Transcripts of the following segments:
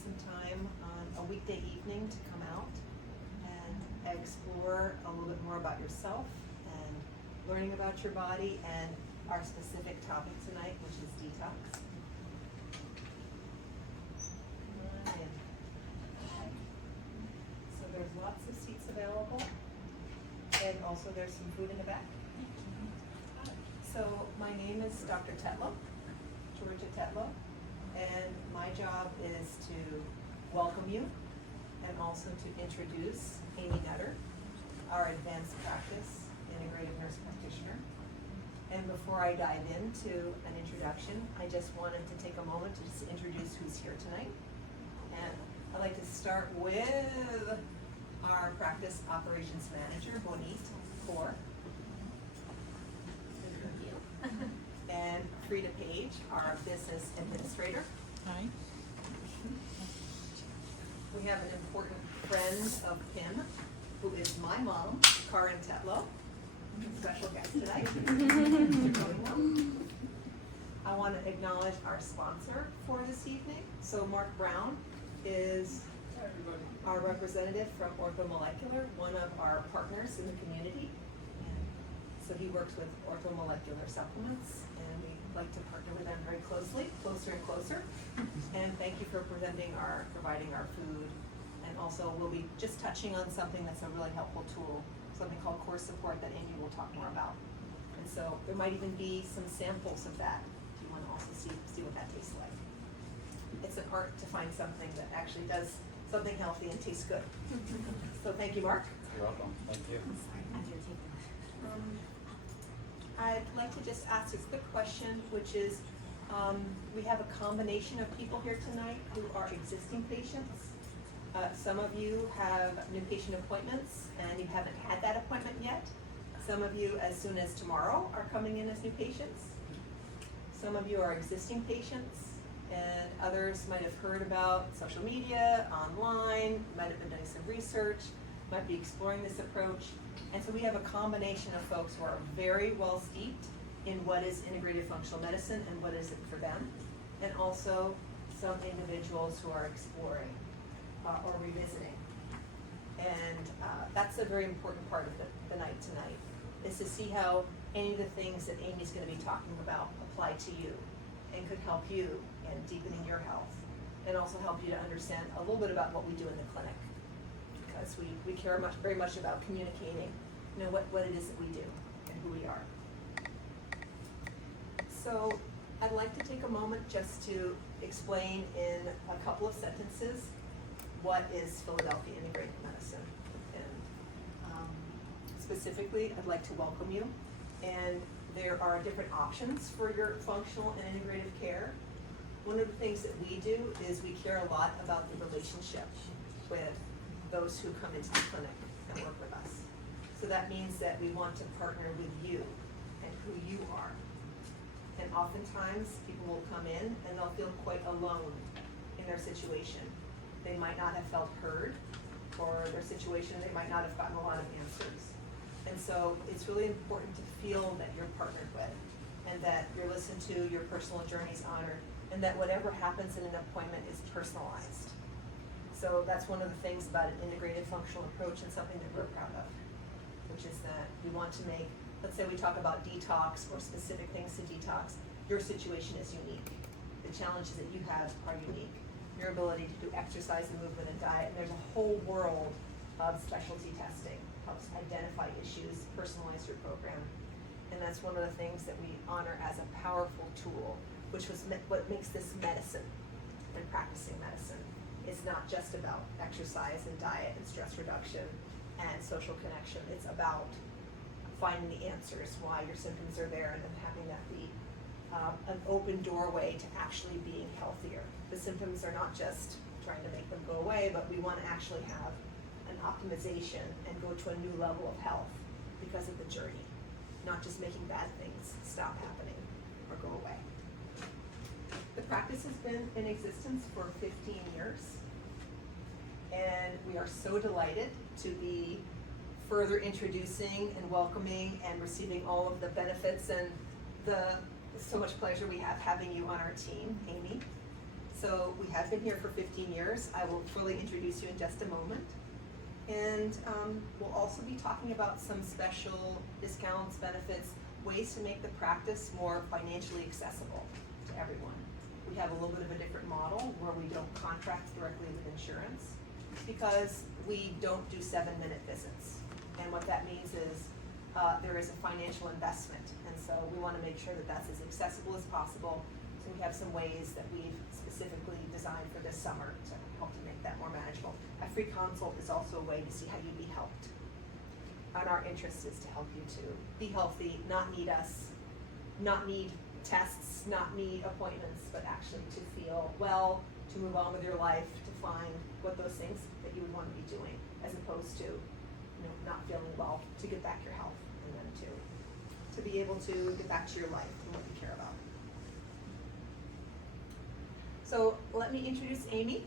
some time on a weekday evening to come out and explore a little bit more about yourself and learning about your body and our specific topic tonight, which is detox. Come on in. So there's lots of seats available, and also there's some food in the back. So my name is Dr. Tetlow, Georgia Tetlow, and my job is to welcome you and also to introduce Amy Nutter, our advanced practice integrative nurse practitioner. And before I dive into an introduction, I just wanted to take a moment to just introduce who's here tonight. And I'd like to start with our practice operations manager, Bonit Kaur. And Frida Page, our business administrator. Hi. We have an important friend of Pim, who is my mom, Karin Tetlow, special guest tonight. I want to acknowledge our sponsor for this evening. So Mark Brown is our representative from Orthomolecular, one of our partners in the community. So he works with orthomolecular supplements, and we like to partner with them very closely, closer and closer. And thank you for providing our food. And also we'll be just touching on something that's a really helpful tool, something called core support that Amy will talk more about. And so there might even be some samples of that if you want to also see what that tastes like. It's an art to find something that actually does something healthy and tastes good. So thank you, Mark. You're welcome. Thank you. I'd like to just ask a quick question, which is, we have a combination of people here tonight who are existing patients. Some of you have new patient appointments and you haven't had that appointment yet. Some of you, as soon as tomorrow, are coming in as new patients. Some of you are existing patients, and others might have heard about social media, online, might have been doing some research, might be exploring this approach. And so we have a combination of folks who are very well steeped in what is integrative functional medicine and what is it for them, and also some individuals who are exploring or revisiting. And that's a very important part of the night tonight, is to see how any of the things that Amy's going to be talking about apply to you and could help you in deepening your health, and also help you to understand a little bit about what we do in the clinic. Because we care very much about communicating, what it is that we do and who we are. So I'd like to take a moment just to explain in a couple of sentences what is Philadelphia Integrative Medicine. And specifically, I'd like to welcome you. And there are different options for your functional and integrative care. One of the things that we do is we care a lot about the relationship with those who come into the clinic and work with us. So that means that we want to partner with you and who you are. And oftentimes people will come in and they'll feel quite alone in their situation. They might not have felt heard, or their situation, they might not have gotten a lot of answers. And so it's really important to feel that you're partnered with, and that you're listened to, your personal journey is honored, and that whatever happens in an appointment is personalized. So that's one of the things about an integrated functional approach, and something that we're proud of, which is that we want to make, let's say we talk about detox or specific things to detox, your situation is unique. The challenges that you have are unique. Your ability to do exercise and movement and diet, and there's a whole world of specialty testing, helps identify issues, personalize your program. And that's one of the things that we honor as a powerful tool, which was what makes this medicine and practicing medicine. It's not just about exercise and diet and stress reduction and social connection. It's about finding the answers, why your symptoms are there, and then having that be an open doorway to actually being healthier. The symptoms are not just trying to make them go away, but we want to actually have an optimization and go to a new level of health because of the journey, not just making bad things stop happening or go away. The practice has been in existence for 15 years, and we are so delighted to be further introducing and welcoming and receiving all of the benefits and the so much pleasure we have having you on our team, Amy. So we have been here for 15 years. I will fully introduce you in just a moment. And we'll also be talking about some special discounts, benefits, ways to make the practice more financially accessible to everyone. We have a little bit of a different model where we don't contract directly with insurance because we don't do 7-minute visits. And what that means is there is a financial investment. And so we want to make sure that that's as accessible as possible. So we have some ways that we've specifically designed for this summer to help to make that more manageable. A free consult is also a way to see how you'd be helped. And our interest is to help you to be healthy, not need us, not need tests, not need appointments, but actually to feel well, to move on with your life, to find what those things that you would want to be doing, as opposed to, not feeling well, to get back your health, and then to be able to get back to your life and what you care about. So let me introduce Amy.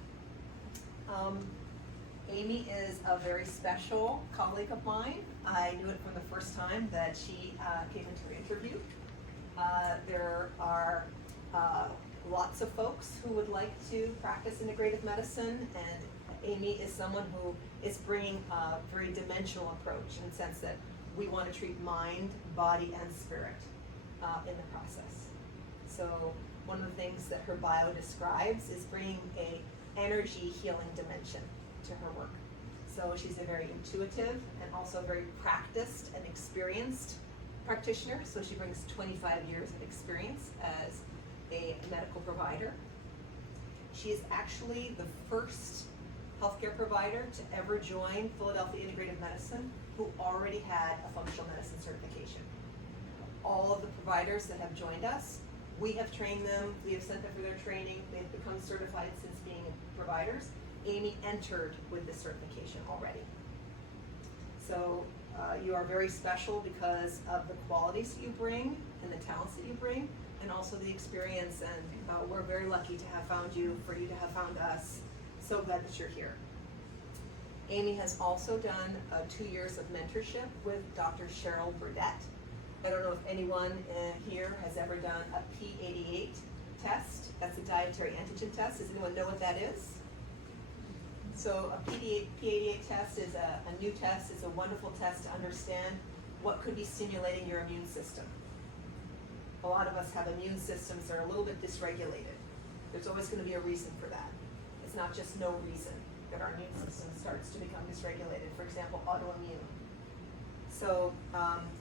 Amy is a very special colleague of mine. I knew it from the first time that she came into her interview. There are lots of folks who would like to practice integrative medicine, and Amy is someone who is bringing a very dimensional approach in the sense that we want to treat mind, body, and spirit in the process. So one of the things that her bio describes is bringing a energy healing dimension to her work. So she's a very intuitive and also very practiced and experienced practitioner. So she brings 25 years of experience as a medical provider. She is actually the first healthcare provider to ever join Philadelphia Integrative Medicine who already had a functional medicine certification. All of the providers that have joined us, we have trained them, we have sent them for their training, they've become certified since being providers. Amy entered with this certification already. So you are very special because of the qualities that you bring and the talents that you bring, and also the experience, and we're very lucky to have found you, for you to have found us. So glad that you're here. Amy has also done 2 years of mentorship with Dr. Cheryl Burdett. I don't know if anyone here has ever done a P88 test. That's a dietary antigen test. Does anyone know what that is? So a P88 test is a new test. It's a wonderful test to understand what could be stimulating your immune system. A lot of us have immune systems that are a little bit dysregulated. There's always going to be a reason for that. It's not just no reason that our immune system starts to become dysregulated. For example, autoimmune. So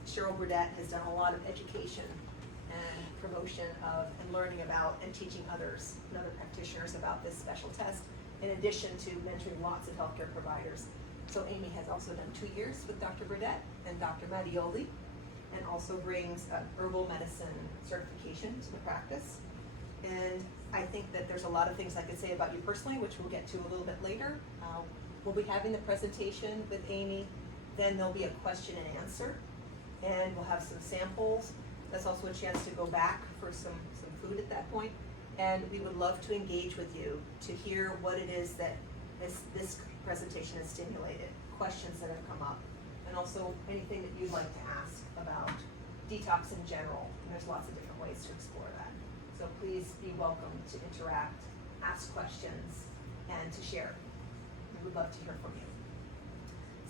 Cheryl Burdett has done a lot of education and promotion of and learning about and teaching others and other practitioners about this special test, in addition to mentoring lots of healthcare providers. So Amy has also done 2 years with Dr. Burdett and Dr. Mattioli, and also brings an herbal medicine certification to the practice. And I think that there's a lot of things I could say about you personally, which we'll get to a little bit later. We'll be having the presentation with Amy, then there'll be a question and answer, and we'll have some samples. That's also a chance to go back for some food at that point. And we would love to engage with you to hear what it is that this presentation has stimulated, questions that have come up, and also anything that you'd like to ask about detox in general. And there's lots of different ways to explore that. So please be welcome to interact, ask questions, and to share. We would love to hear from you.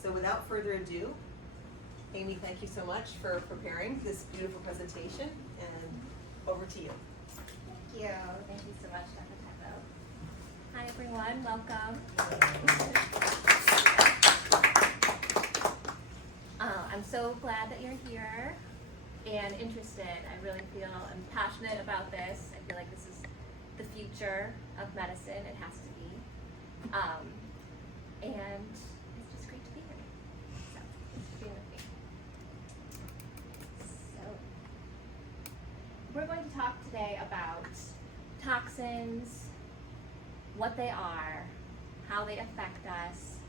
So without further ado, Amy, thank you so much for preparing this beautiful presentation, and over to you. Thank you. Thank you so much, Dr. Tetlow. Hi everyone, welcome. I'm so glad that you're here and interested. I really feel I'm passionate about this. I feel like this is the future of medicine. It has to be. And it's just great to be here. So, thanks for being with me. So, we're going to talk today about toxins, what they are, how they affect us,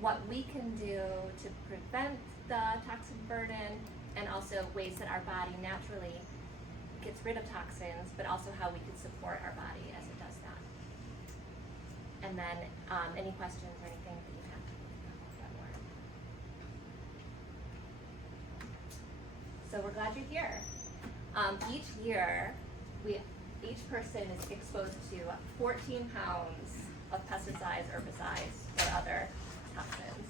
what we can do to prevent the toxin burden, and also ways that our body naturally gets rid of toxins, but also how we can support our body as it does that. And then any questions or anything that you have about more. So we're glad you're here. Each year, each person is exposed to 14 pounds of pesticides, herbicides, or other toxins.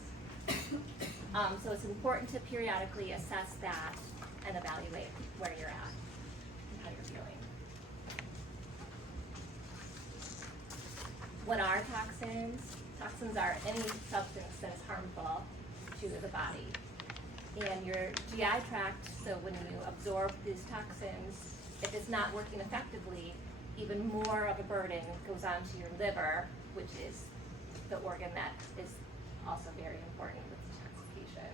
So it's important to periodically assess that and evaluate where you're at and how you're feeling. What are toxins? Toxins are any substance that is harmful to the body. And your GI tract, so when you absorb these toxins, if it's not working effectively, even more of a burden goes onto your liver, which is the organ that is also very important with detoxification.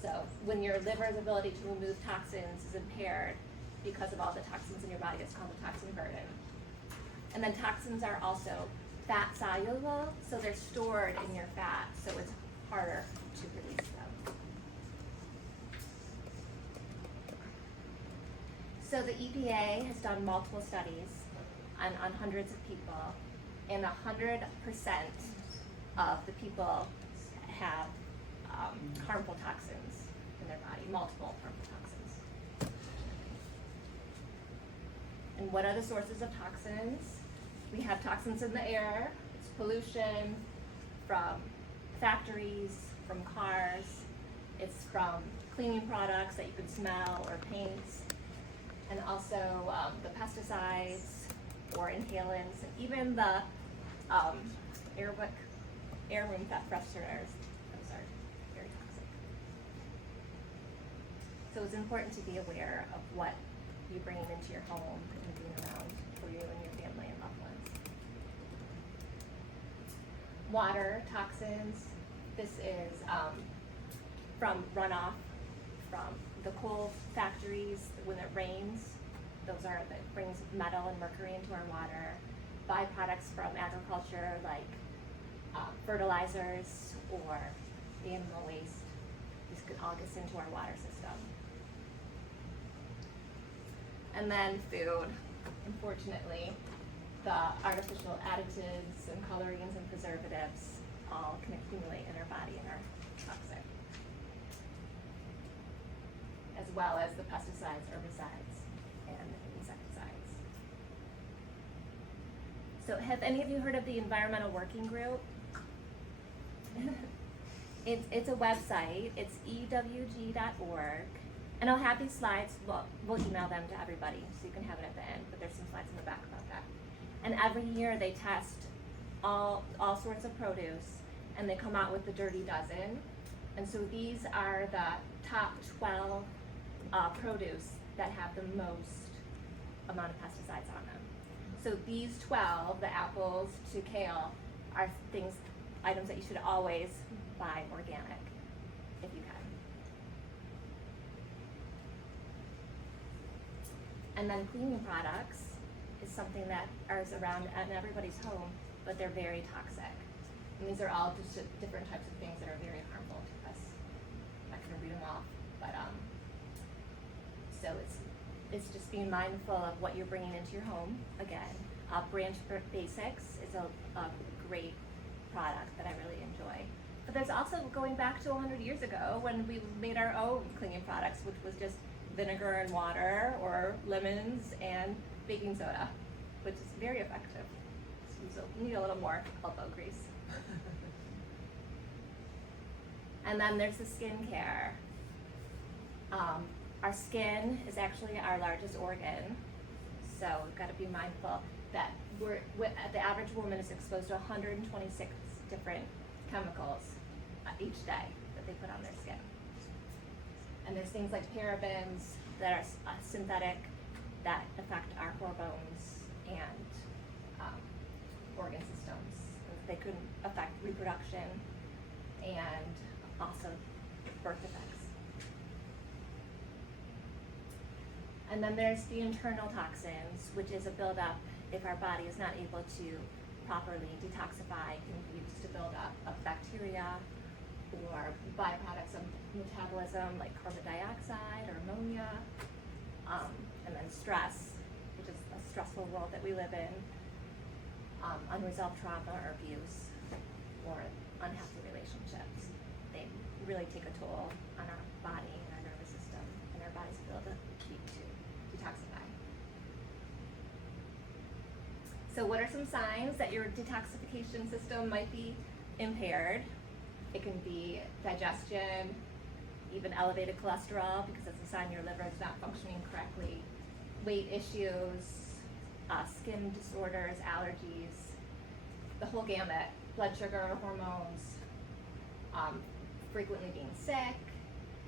So when your liver's ability to remove toxins is impaired because of all the toxins in your body, it's called a toxin burden. And then toxins are also fat soluble, so they're stored in your fat, so it's harder to release them. So the EPA has done multiple studies on hundreds of people, and 100% of the people have harmful toxins in their body, multiple harmful toxins. And what are the sources of toxins? We have toxins in the air. It's pollution from factories, from cars. It's from cleaning products that you can smell or paints. And also the pesticides or inhalants, and even the air room fresheners. Those are very toxic. So it's important to be aware of what you're bringing into your home and being around for you and your family and loved ones. Water toxins. This is from runoff from the coal factories when it rains. That brings metal and mercury into our water. Byproducts from agriculture like fertilizers or animal waste. This could all get into our water system. And then food. Unfortunately, the artificial additives and colorings and preservatives all can accumulate in our body and are toxic, as well as the pesticides, herbicides, and insecticides. So have any of you heard of the Environmental Working Group? It's a website. It's ewg.org. And I'll have these slides, we'll email them to everybody so you can have it at the end, but there's some slides in the back about that. And every year they test all sorts of produce, and they come out with the Dirty Dozen. And so these are the top 12 produce that have the most amount of pesticides on them. So these 12, the apples to kale, are items that you should always buy organic if you can. And then cleaning products is something that is around in everybody's home, but they're very toxic. And these are all just different types of things that are very harmful to us. I'm not going to read them all, but so it's just being mindful of what you're bringing into your home. Again, Branch Basics is a great product that I really enjoy. But there's also going back to 100 years ago when we made our own cleaning products, which was just vinegar and water, or lemons and baking soda, which is very effective. So you need a little more elbow grease. And then there's the skincare. Our skin is actually our largest organ, so we've got to be mindful that the average woman is exposed to 126 different chemicals each day that they put on their skin. And there's things like parabens that are synthetic that affect our hormones and organ systems. They could affect reproduction and also birth defects. And then there's the internal toxins, which is a buildup if our body is not able to properly detoxify, can be used to build up of bacteria or byproducts of metabolism like carbon dioxide or ammonia, and then stress, which is a stressful world that we live in, unresolved trauma or abuse, or unhealthy relationships. They really take a toll on our body and our nervous system and our body's ability to detoxify. So what are some signs that your detoxification system might be impaired? It can be digestion, even elevated cholesterol, because that's a sign your liver is not functioning correctly, weight issues, skin disorders, allergies, the whole gamut, blood sugar, hormones, frequently being sick,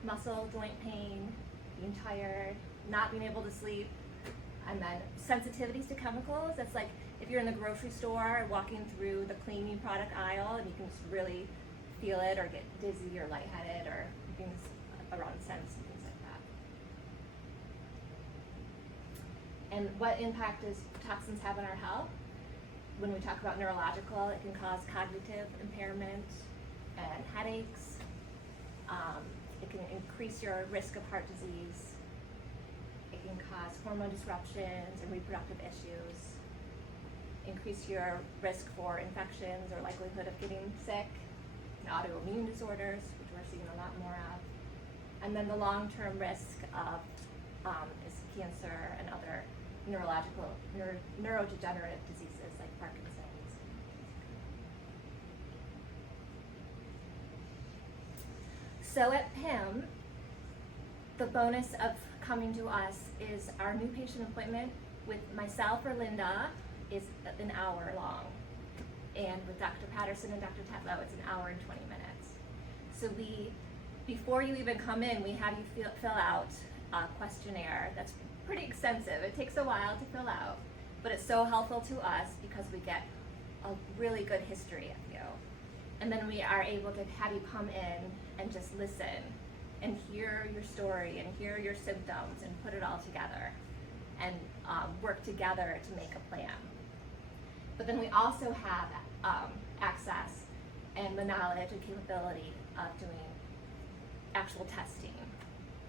muscle, joint pain, being tired, not being able to sleep, and then sensitivities to chemicals. That's like if you're in the grocery store walking through the cleaning product aisle and you can just really feel it or get dizzy or lightheaded or things around scents and things like that. And what impact does toxins have on our health? When we talk about neurological, it can cause cognitive impairment and headaches. It can increase your risk of heart disease. It can cause hormone disruptions and reproductive issues. Increase your risk for infections or likelihood of getting sick, and autoimmune disorders, which we're seeing a lot more of. And then the long-term risk of is cancer and other neurodegenerative diseases like Parkinson's. So at PIM, the bonus of coming to us is our new patient appointment with myself or Linda is an hour long. And with Dr. Patterson and Dr. Tetlow, it's an hour and 20 minutes. So before you even come in, we have you fill out a questionnaire that's pretty extensive. It takes a while to fill out, but it's so helpful to us because we get a really good history of you. And then we are able to have you come in and just listen and hear your story and hear your symptoms and put it all together and work together to make a plan. But then we also have access and the knowledge and capability of doing actual testing.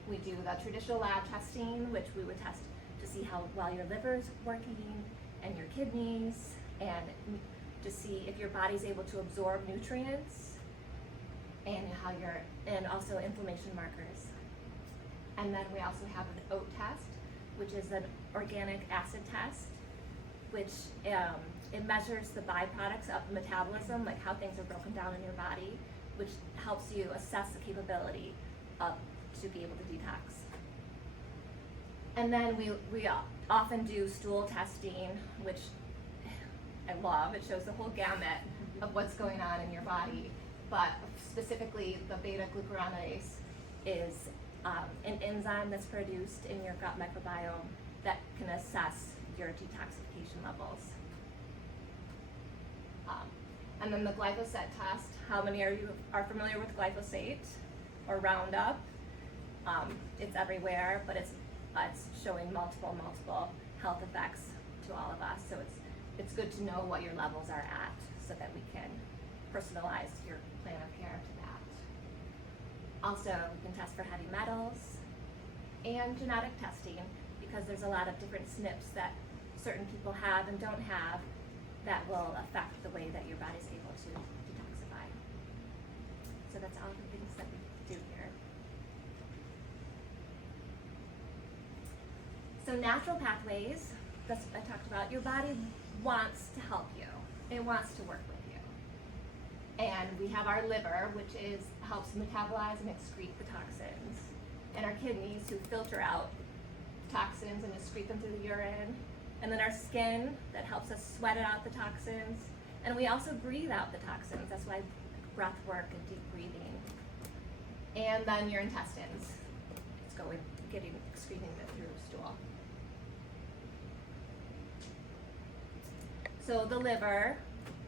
We do the traditional lab testing, which we would test to see how well your liver's working and your kidneys, and to see if your body's able to absorb nutrients, and and also inflammation markers. And then we also have an OAT test, which is an organic acid test, which it measures the byproducts of metabolism, like how things are broken down in your body, which helps you assess the capability to be able to detox. And then we often do stool testing, which I love. It shows the whole gamut of what's going on in your body, but specifically the beta-glucuronidase is an enzyme that's produced in your gut microbiome that can assess your detoxification levels. And then the glyphosate test, how many of you are familiar with glyphosate or Roundup? It's everywhere, but it's showing multiple health effects to all of us. So it's good to know what your levels are at so that we can personalize your plan of care to that. Also, we can test for heavy metals and genetic testing because there's a lot of different SNPs that certain people have and don't have that will affect the way that your body's able to detoxify. So that's all the things that we do here. So natural pathways, that's what I talked about. Your body wants to help you. It wants to work with you. And we have our liver, which helps metabolize and excrete the toxins. And our kidneys, who filter out toxins and excrete them through the urine. And then our skin, that helps us sweat out the toxins. And we also breathe out the toxins. That's why breath work and deep breathing. And then your intestines. It's excreting it through stool. So the liver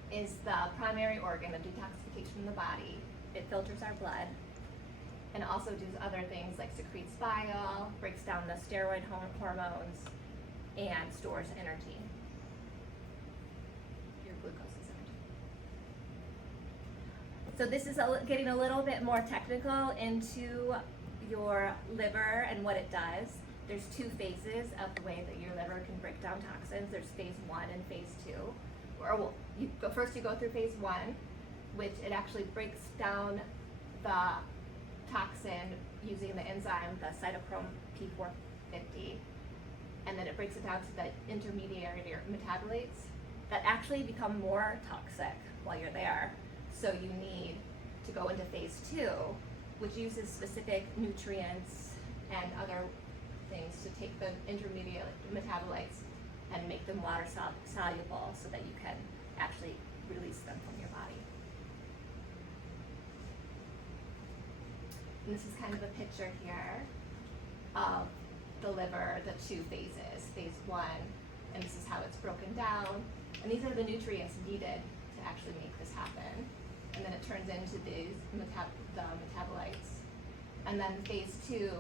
is the primary organ of detoxification in the body. It filters our blood and also does other things like secretes bile, breaks down the steroid hormones, and stores energy. Your glucose is energy. So this is getting a little bit more technical into your liver and what it does. There's two phases of the way that your liver can break down toxins. There's phase 1 and phase 2. First you go through phase 1, which it actually breaks down the toxin using the enzyme, the cytochrome P450, and then it breaks it down to the intermediary metabolites that actually become more toxic while you're there. So you need to go into phase 2, which uses specific nutrients and other things to take the intermediate metabolites and make them water soluble so that you can actually release them from your body. And this is kind of a picture here of the liver, the 2 phases, phase 1, and this is how it's broken down. And these are the nutrients needed to actually make this happen. And then it turns into these the metabolites. And then phase 2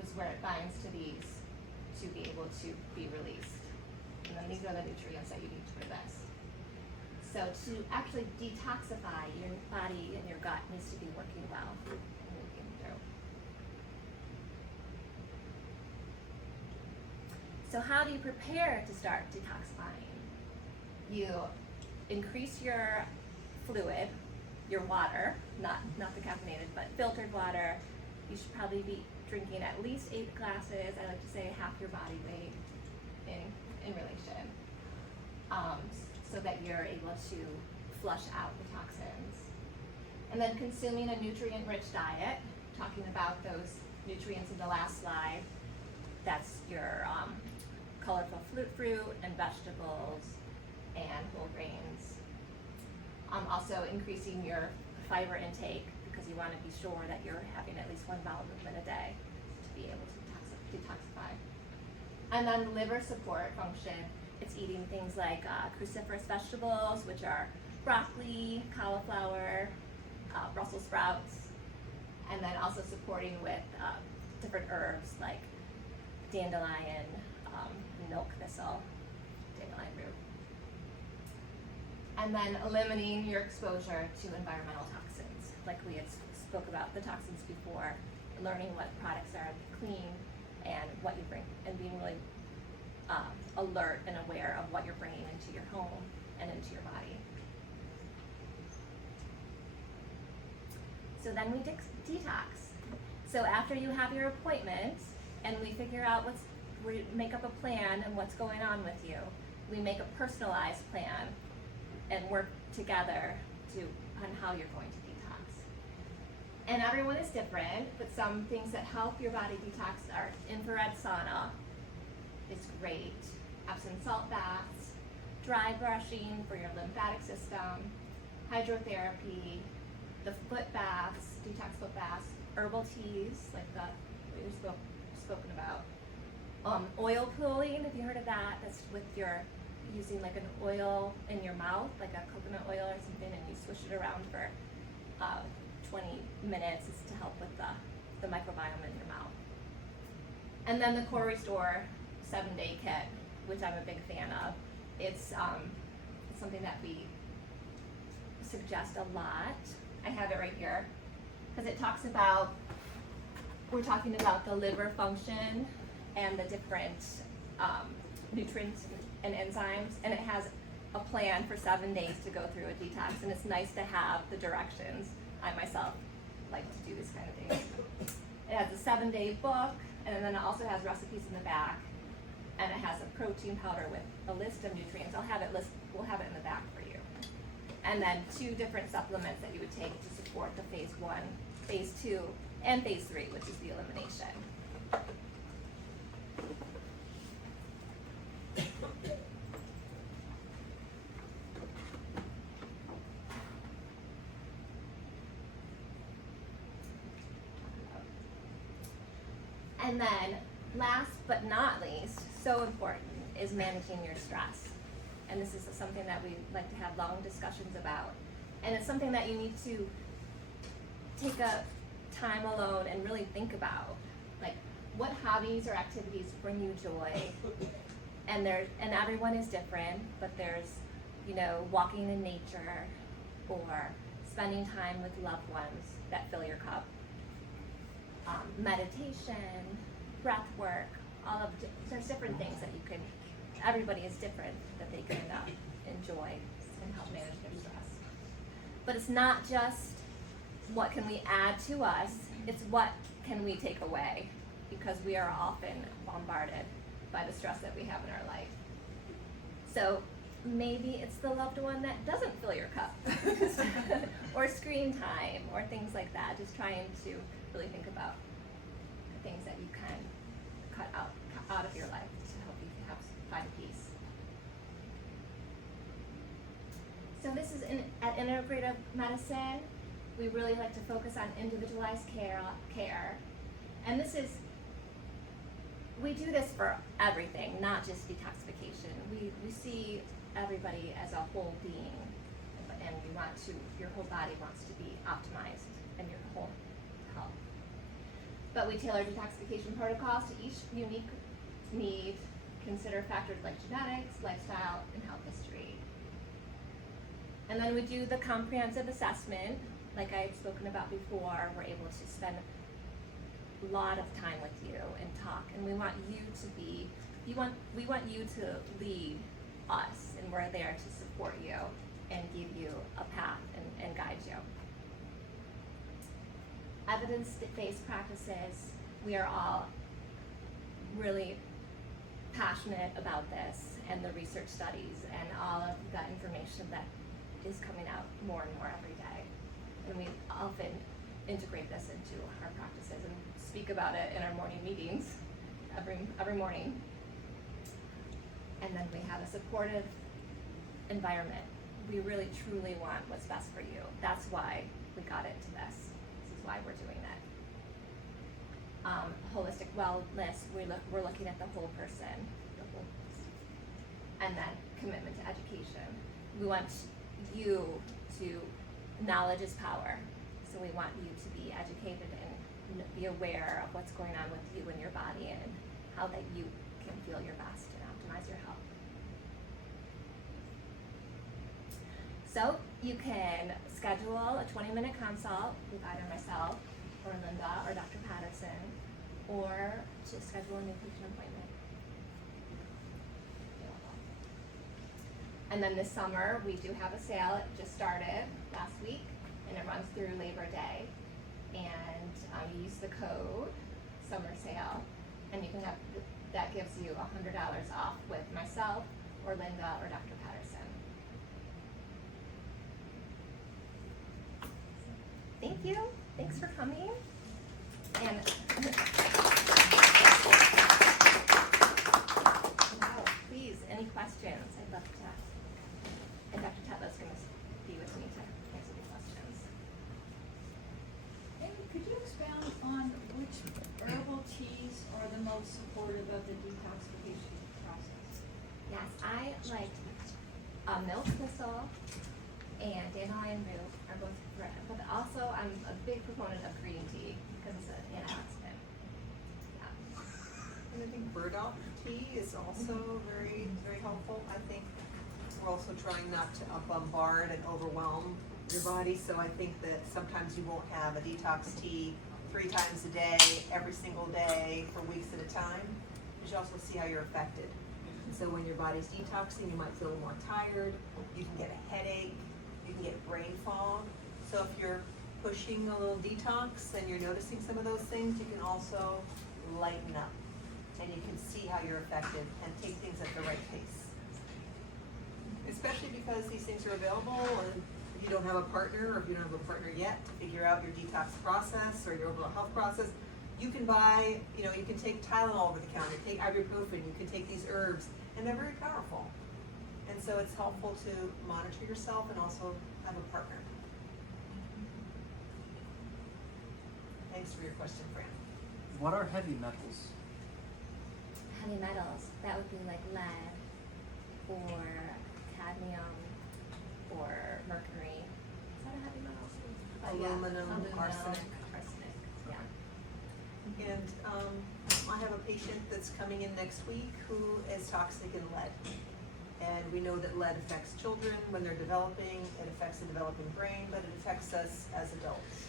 was where it binds to these to be able to be released. And then these are the nutrients that you need for this. So to actually detoxify, your body and your gut needs to be working well and moving through. So how do you prepare to start detoxifying? You increase your fluid, your water, not the caffeinated, but filtered water. You should probably be drinking at least 8 glasses. I like to say half your body weight in relation, so that you're able to flush out the toxins. And then consuming a nutrient-rich diet, talking about those nutrients in the last slide. That's your colorful fruit and vegetables and whole grains. Also increasing your fiber intake, because you want to be sure that you're having at least 1 bowel movement a day to be able to detoxify. And then liver support function, it's eating things like cruciferous vegetables, which are broccoli, cauliflower, Brussels sprouts, and then also supporting with different herbs like dandelion, milk thistle, dandelion root. And then eliminating your exposure to environmental toxins. Like we had spoke about the toxins before, learning what products are clean and what you bring, and being really alert and aware of what you're bringing into your home and into your body. So then we detox. So after you have your appointment and we figure out we make up a plan and what's going on with you, we make a personalized plan and work together on how you're going to detox. And everyone is different, but some things that help your body detox are infrared sauna. It's great. Epsom salt baths, dry brushing for your lymphatic system, hydrotherapy, the foot baths, detox foot baths, herbal teas like what you've spoken about. Oil pulling, have you heard of that? That's with using like an oil in your mouth, like a coconut oil or something, and you swish it around for 20 minutes. It's to help with the microbiome in your mouth. And then the Core Restore 7-day kit, which I'm a big fan of. It's something that we suggest a lot. I have it right here because it talks about, we're talking about the liver function and the different nutrients and enzymes, and it has a plan for 7 days to go through a detox, and it's nice to have the directions. I myself like to do this kind of thing. It has a 7-day book, and then it also has recipes in the back, and it has a protein powder with a list of nutrients. We'll have it in the back for you. And then 2 different supplements that you would take to support the phase 1, phase 2, and phase 3, which is the elimination. And then last but not least, so important, is managing your stress. And this is something that we like to have long discussions about. And it's something that you need to take a time alone and really think about. Like, what hobbies or activities bring you joy? And everyone is different, but there's, walking in nature or spending time with loved ones that fill your cup. Meditation, breath work, there's different things that everybody is different, that they can enjoy and help manage their stress. But it's not just what can we add to us, it's what can we take away, because we are often bombarded by the stress that we have in our life. So maybe it's the loved one that doesn't fill your cup, or screen time, or things like that. Just trying to really think about the things that you can cut out of your life to help you find peace. So this is at Integrative Medicine. We really like to focus on individualized care, and we do this for everything, not just detoxification. We see everybody as a whole being, and your whole body wants to be optimized and your whole health. But we tailor detoxification protocols to each unique need, consider factors like genetics, lifestyle, and health history. And then we do the comprehensive assessment, like I had spoken about before. We're able to spend a lot of time with you and talk, and we want you to lead us, and we're there to support you and give you a path and guide you. Evidence-based practices, we are all really passionate about this and the research studies and all of the information that is coming out more and more every day. And we often integrate this into our practices and speak about it in our morning meetings every morning. And then we have a supportive environment. We really truly want what's best for you. That's why we got into this. This is why we're doing it. Holistic wellness, we're looking at the whole person, and then commitment to education. We want you to, knowledge is power, so we want you to be educated and be aware of what's going on with you and your body and how that you can feel your best and optimize your health. So you can schedule a 20-minute consult with either myself or Linda or Dr. Patterson, or to schedule a new patient appointment. And then this summer, we do have a sale. It just started last week, and it runs through Labor Day. And you use the code summer sale, and you can have that gives you $100 off with myself or Linda or Dr. Patterson. Thank you. Thanks for coming. And please, any questions? I'd love to. And Dr. Tetlow's going to be with me to answer the questions. Amy, could you expound on which herbal teas are the most supportive of the detoxification process? Yes, I like milk thistle and dandelion root are both great, but also I'm a big proponent of green tea because it's an antioxidant. Yeah. And I think burdock tea is also very, very helpful. I think we're also trying not to bombard and overwhelm your body, so I think that sometimes you won't have a detox tea 3 times a day, every single day, for weeks at a time. You should also see how you're affected. So when your body's detoxing, you might feel more tired, you can get a headache, you can get brain fog. So if you're pushing a little detox and you're noticing some of those things, you can also lighten up, and you can see how you're affected and take things at the right pace. Especially because these things are available, and if you don't have a partner, or if you don't have a partner yet to figure out your detox process or your overall health process, you can buy, you can take Tylenol over the counter, take ibuprofen, you can take these herbs, and they're very powerful. And so it's helpful to monitor yourself and also have a partner. Thanks for your question, Fran. What are heavy metals? Heavy metals, that would be like lead or cadmium or mercury. Is that a heavy metal? Aluminum, arsenic. Arsenic, yeah. And I have a patient that's coming in next week who is toxic in lead. And we know that lead affects children when they're developing, it affects the developing brain, but it affects us as adults.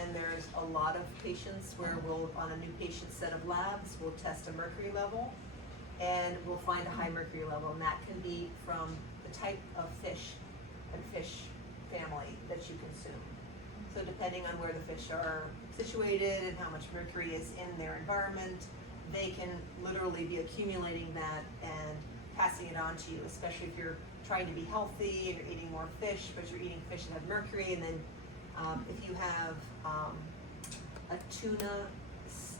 And there's a lot of patients where we'll, on a new patient set of labs, we'll test a mercury level, and we'll find a high mercury level, and that can be from the type of fish and fish family that you consume. So depending on where the fish are situated and how much mercury is in their environment, they can literally be accumulating that and passing it on to you, especially if you're trying to be healthy and you're eating more fish, but you're eating fish that have mercury, and then if you have a tuna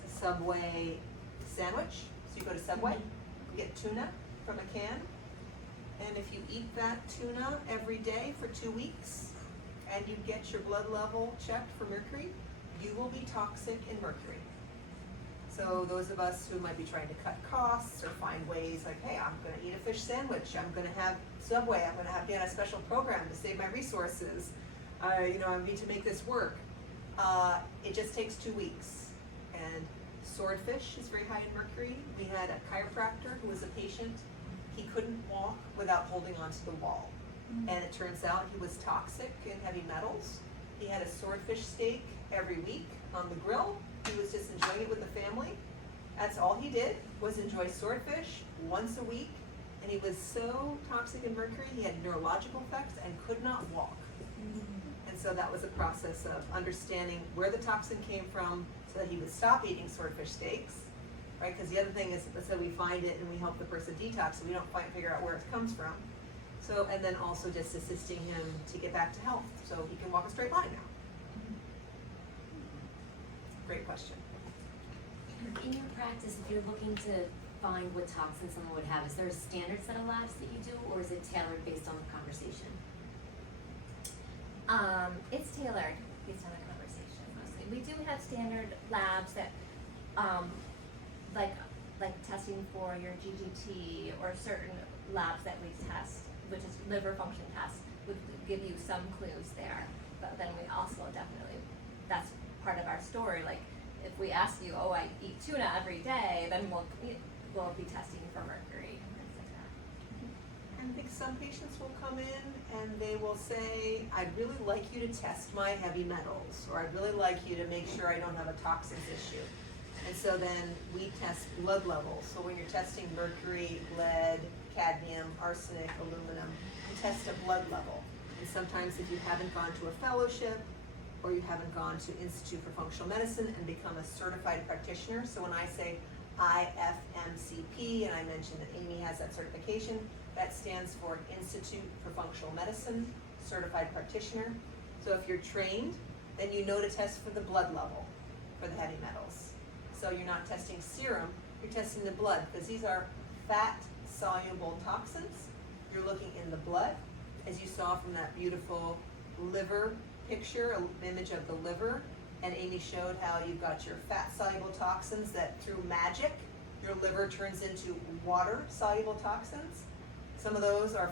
Subway sandwich, so you go to Subway, you get tuna from a can, and if you eat that tuna every day for 2 weeks, and you get your blood level checked for mercury, you will be toxic in mercury. So those of us who might be trying to cut costs or find ways like, hey, I'm gonna eat a fish sandwich, I'm gonna have Subway, I'm gonna have a special program to save my resources, I need to make this work. It just takes 2 weeks. And swordfish is very high in mercury. We had a chiropractor who was a patient. He couldn't walk without holding onto the wall. And it turns out he was toxic in heavy metals. He had a swordfish steak every week on the grill. He was just enjoying it with the family. That's all he did, was enjoy swordfish once a week. And he was so toxic in mercury, he had neurological effects and could not walk. And so that was a process of understanding where the toxin came from so that he would stop eating swordfish steaks, right? Because the other thing is, so we find it and we help the person detox, so we don't figure out where it comes from. So, and then also just assisting him to get back to health, so he can walk a straight line now. Great question. In your practice, if you're looking to find what toxin someone would have, is there a standard set of labs that you do, or is it tailored based on the conversation? It's tailored based on the conversation mostly. We do have standard labs that, like testing for your GGT, or certain labs that we test, which is liver function tests, would give you some clues there. But then we also definitely, that's part of our story. Like if we ask you, oh, I eat tuna every day, then we'll be testing for mercury and things like that. And I think some patients will come in and they will say, I'd really like you to test my heavy metals, or I'd really like you to make sure I don't have a toxins issue. And so then we test blood levels. So when you're testing mercury, lead, cadmium, arsenic, aluminum, you test a blood level. And sometimes if you haven't gone to a fellowship, or you haven't gone to Institute for Functional Medicine and become a certified practitioner. So when I say IFMCP, and I mentioned that Amy has that certification, that stands for Institute for Functional Medicine, Certified Practitioner. So if you're trained, then you know to test for the blood level for the heavy metals. So you're not testing serum, you're testing the blood, because these are fat-soluble toxins. You're looking in the blood, as you saw from that beautiful liver picture, an image of the liver, and Amy showed how you've got your fat-soluble toxins that through magic, your liver turns into water-soluble toxins. Some of those are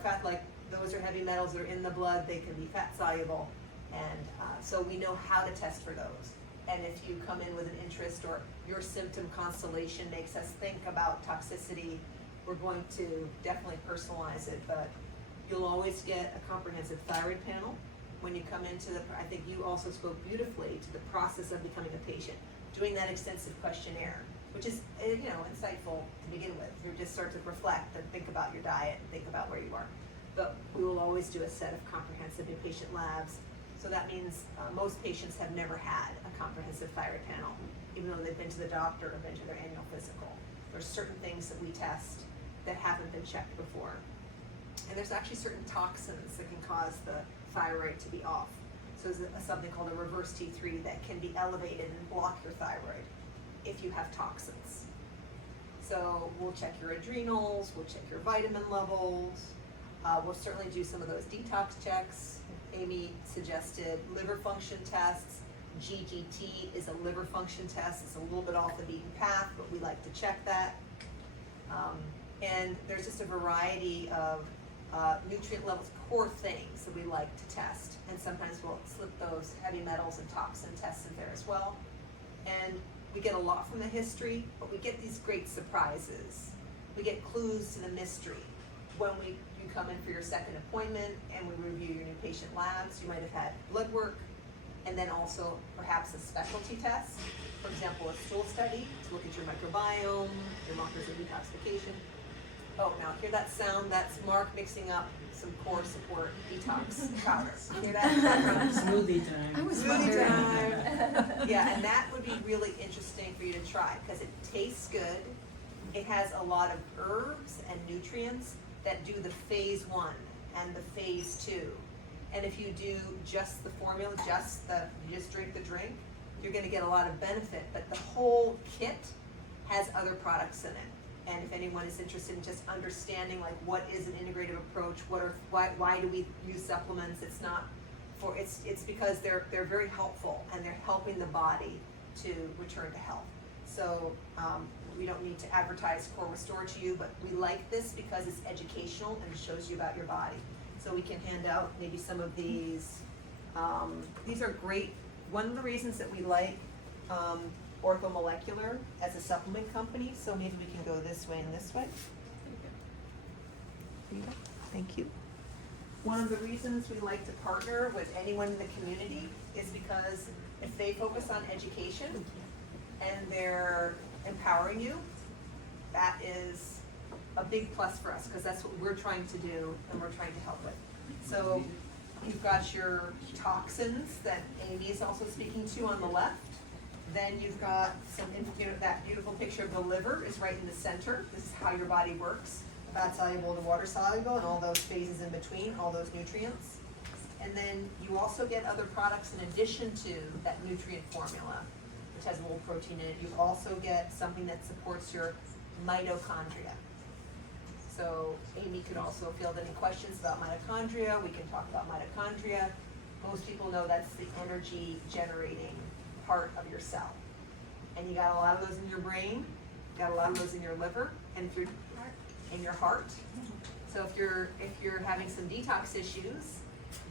those are heavy metals that are in the blood, they can be fat-soluble, and so we know how to test for those. And if you come in with an interest, or your symptom constellation makes us think about toxicity, we're going to definitely personalize it, but you'll always get a comprehensive thyroid panel. When you come into I think you also spoke beautifully to the process of becoming a patient, doing that extensive questionnaire, which is, insightful to begin with. You just start to reflect and think about your diet and think about where you are. But we will always do a set of comprehensive inpatient labs. So that means most patients have never had a comprehensive thyroid panel, even though they've been to the doctor or been to their annual physical. There's certain things that we test that haven't been checked before. And there's actually certain toxins that can cause the thyroid to be off. So there's something called a reverse T3 that can be elevated and block your thyroid if you have toxins. So we'll check your adrenals, we'll check your vitamin levels, we'll certainly do some of those detox checks. Amy suggested liver function tests. GGT is a liver function test. It's a little bit off the beaten path, but we like to check that. And there's just a variety of nutrient levels, core things that we like to test. And sometimes we'll slip those heavy metals and toxin tests in there as well. And we get a lot from the history, but we get these great surprises. We get clues to the mystery. When you come in for your second appointment and we review your new patient labs, you might have had blood work, and then also perhaps a specialty test. For example, a stool study to look at your microbiome, your markers of detoxification. Oh, now hear that sound? That's Mark mixing up some core support detox powder. Hear that? Smoothie time. Smoothie time. Yeah, and that would be really interesting for you to try because it tastes good. It has a lot of herbs and nutrients that do the phase 1. and the phase 2. And if you do just the formula, you just drink the drink, you're gonna get a lot of benefit, but the whole kit has other products in it. And if anyone is interested in just understanding like what is an integrative approach, why do we use supplements, it's because they're very helpful and they're helping the body to return to health. So we don't need to advertise Core Restore to you, but we like this because it's educational and it shows you about your body. So we can hand out maybe some of these. These are great. One of the reasons that we like Orthomolecular as a supplement company, so maybe we can go this way and this way. Thank you. One of the reasons we like to partner with anyone in the community is because if they focus on education and they're empowering you, that is a big plus for us because that's what we're trying to do and we're trying to help with. So you've got your toxins that Amy is also speaking to on the left. Then you've got that beautiful picture of the liver is right in the center. This is how your body works. Fat soluble to water soluble and all those phases in between, all those nutrients. And then you also get other products in addition to that nutrient formula, which has a little protein in it. You also get something that supports your mitochondria. So Amy could also field any questions about mitochondria. We can talk about mitochondria. Most people know that's the energy generating part of your cell. And you got a lot of those in your brain, you got a lot of those in your liver, and if you're in your heart. So if you're having some detox issues,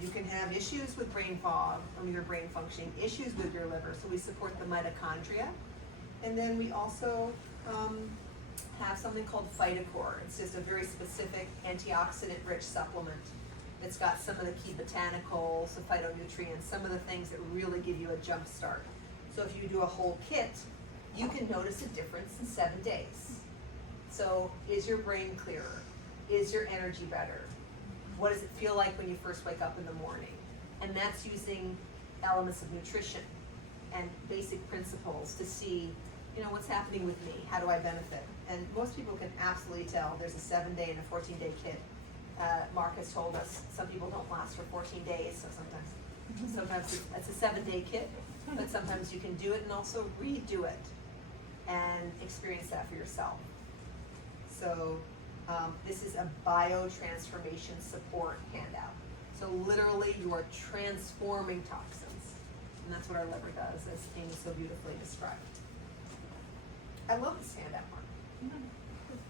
you can have issues with brain fog or your brain functioning, issues with your liver. So we support the mitochondria. And then we also have something called Phytocore. It's just a very specific antioxidant-rich supplement. It's got some of the key botanicals, the phytonutrients, some of the things that really give you a jump start. So if you do a whole kit, you can notice a difference in 7 days. So is your brain clearer? Is your energy better? What does it feel like when you first wake up in the morning? And that's using elements of nutrition and basic principles to see, what's happening with me? How do I benefit? And most people can absolutely tell. There's a 7-day and a 14-day kit. Mark has told us some people don't last for 14 days, so sometimes it's a 7-day kit, but sometimes you can do it and also redo it and experience that for yourself. So this is a biotransformation support handout. So literally you are transforming toxins, and that's what our liver does, as Amy so beautifully described. I love this handout, Mark.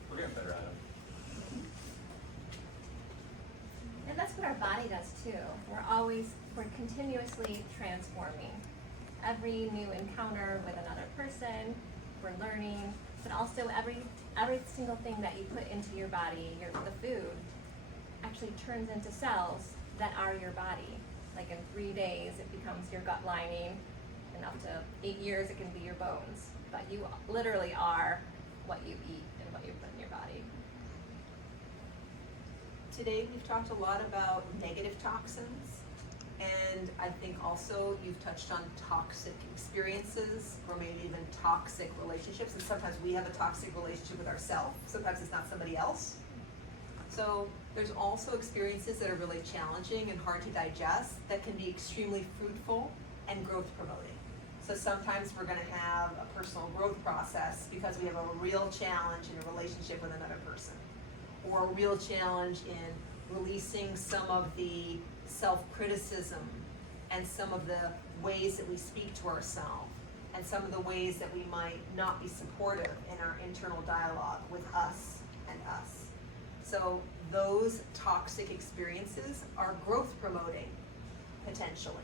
We're getting better at it. And that's what our body does too. We're continuously transforming. Every new encounter with another person, we're learning, but also every single thing that you put into your body, the food, actually turns into cells that are your body. Like in 3 days, it becomes your gut lining, and up to 8 years, it can be your bones. But you literally are what you eat and what you put in your body. Today we've talked a lot about negative toxins, and I think also you've touched on toxic experiences or maybe even toxic relationships, and sometimes we have a toxic relationship with ourselves, sometimes it's not somebody else. So there's also experiences that are really challenging and hard to digest that can be extremely fruitful and growth promoting. So sometimes we're going to have a personal growth process because we have a real challenge in a relationship with another person, or a real challenge in releasing some of the self-criticism and some of the ways that we speak to ourselves and some of the ways that we might not be supportive in our internal dialogue with us and us. So those toxic experiences are growth promoting potentially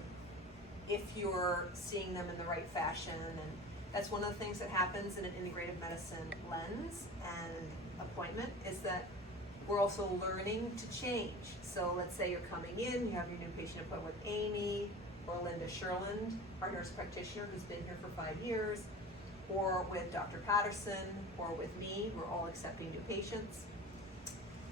if you're seeing them in the right fashion. And that's one of the things that happens in an integrative medicine lens and appointment is that we're also learning to change. So let's say you're coming in, you have your new patient appointment with Amy or Linda Sherland, our nurse practitioner who's been here for 5 years, or with Dr. Patterson, or with me. We're all accepting new patients.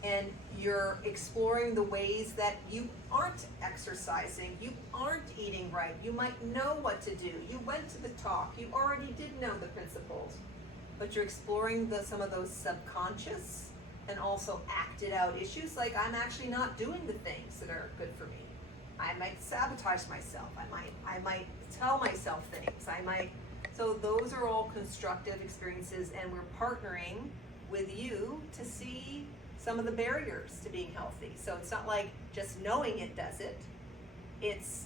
And you're exploring the ways that you aren't exercising, you aren't eating right, you might know what to do, you went to the talk, you already did know the principles, but you're exploring some of those subconscious and also acted out issues, like I'm actually not doing the things that are good for me. I might sabotage myself. I might tell myself things. So those are all constructive experiences, and we're partnering with you to see some of the barriers to being healthy. So it's not like just knowing it does it. It's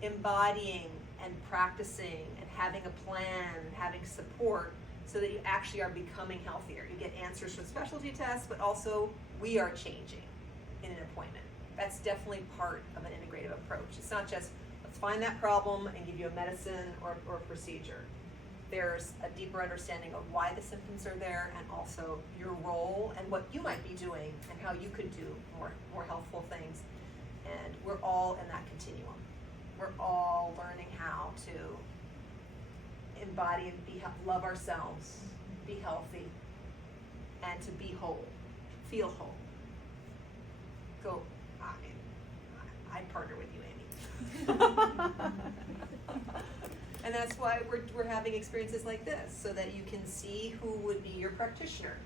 embodying and practicing and having a plan, having support, so that you actually are becoming healthier. You get answers from specialty tests, but also we are changing in an appointment. That's definitely part of an integrative approach. It's not just, let's find that problem and give you a medicine or procedure. There's a deeper understanding of why the symptoms are there, and also your role and what you might be doing and how you could do more healthful things. And we're all in that continuum. We're all learning how to embody and love ourselves, be healthy, and to be whole, feel whole. So I partner with you, Amy. And that's why we're having experiences like this, so that you can see who would be your practitioner.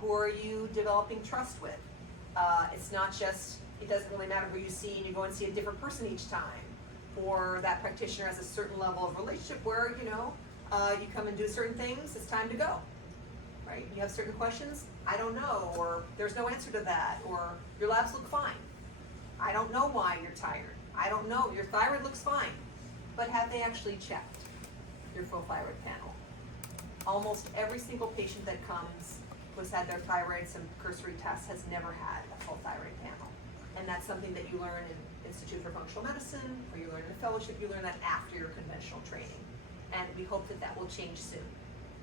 Who are you developing trust with? It's not just, it doesn't really matter who you see and you go and see a different person each time. Or that practitioner has a certain level of relationship where, you come and do certain things, it's time to go. Right? You have certain questions, I don't know, or there's no answer to that, or your labs look fine. I don't know why you're tired. I don't know, your thyroid looks fine. But have they actually checked your full thyroid panel? Almost every single patient that comes who's had their thyroid, some cursory tests, has never had a full thyroid panel. And that's something that you learn in Institute for Functional Medicine, or you learn in a fellowship. You learn that after your conventional training. And we hope that that will change soon.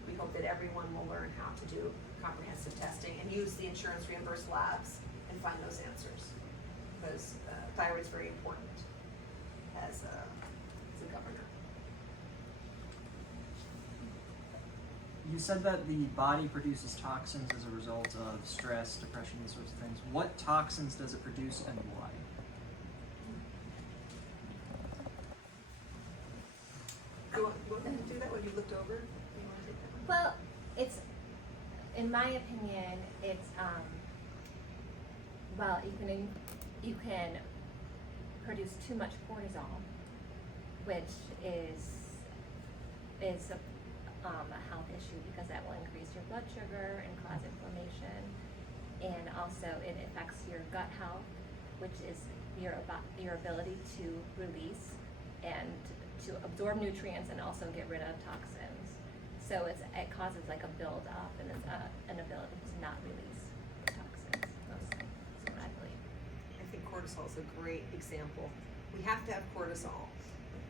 We hope that everyone will learn how to do comprehensive testing and use the insurance reimbursed labs and find those answers. Because thyroid is very important as a governor. You said that the body produces toxins as a result of stress, depression, these sorts of things. What toxins does it produce and why? Do you want me to do that when you looked over? Do you want to take that one? Well, it's, in my opinion, it's, well, you can produce too much cortisol, which is a health issue, because that will increase your blood sugar and cause inflammation. And also it affects your gut health, which is your ability to release and to absorb nutrients and also get rid of toxins. So it causes like a build up, and it's an ability to not release toxins mostly. That's what I believe. I think cortisol is a great example. We have to have cortisol.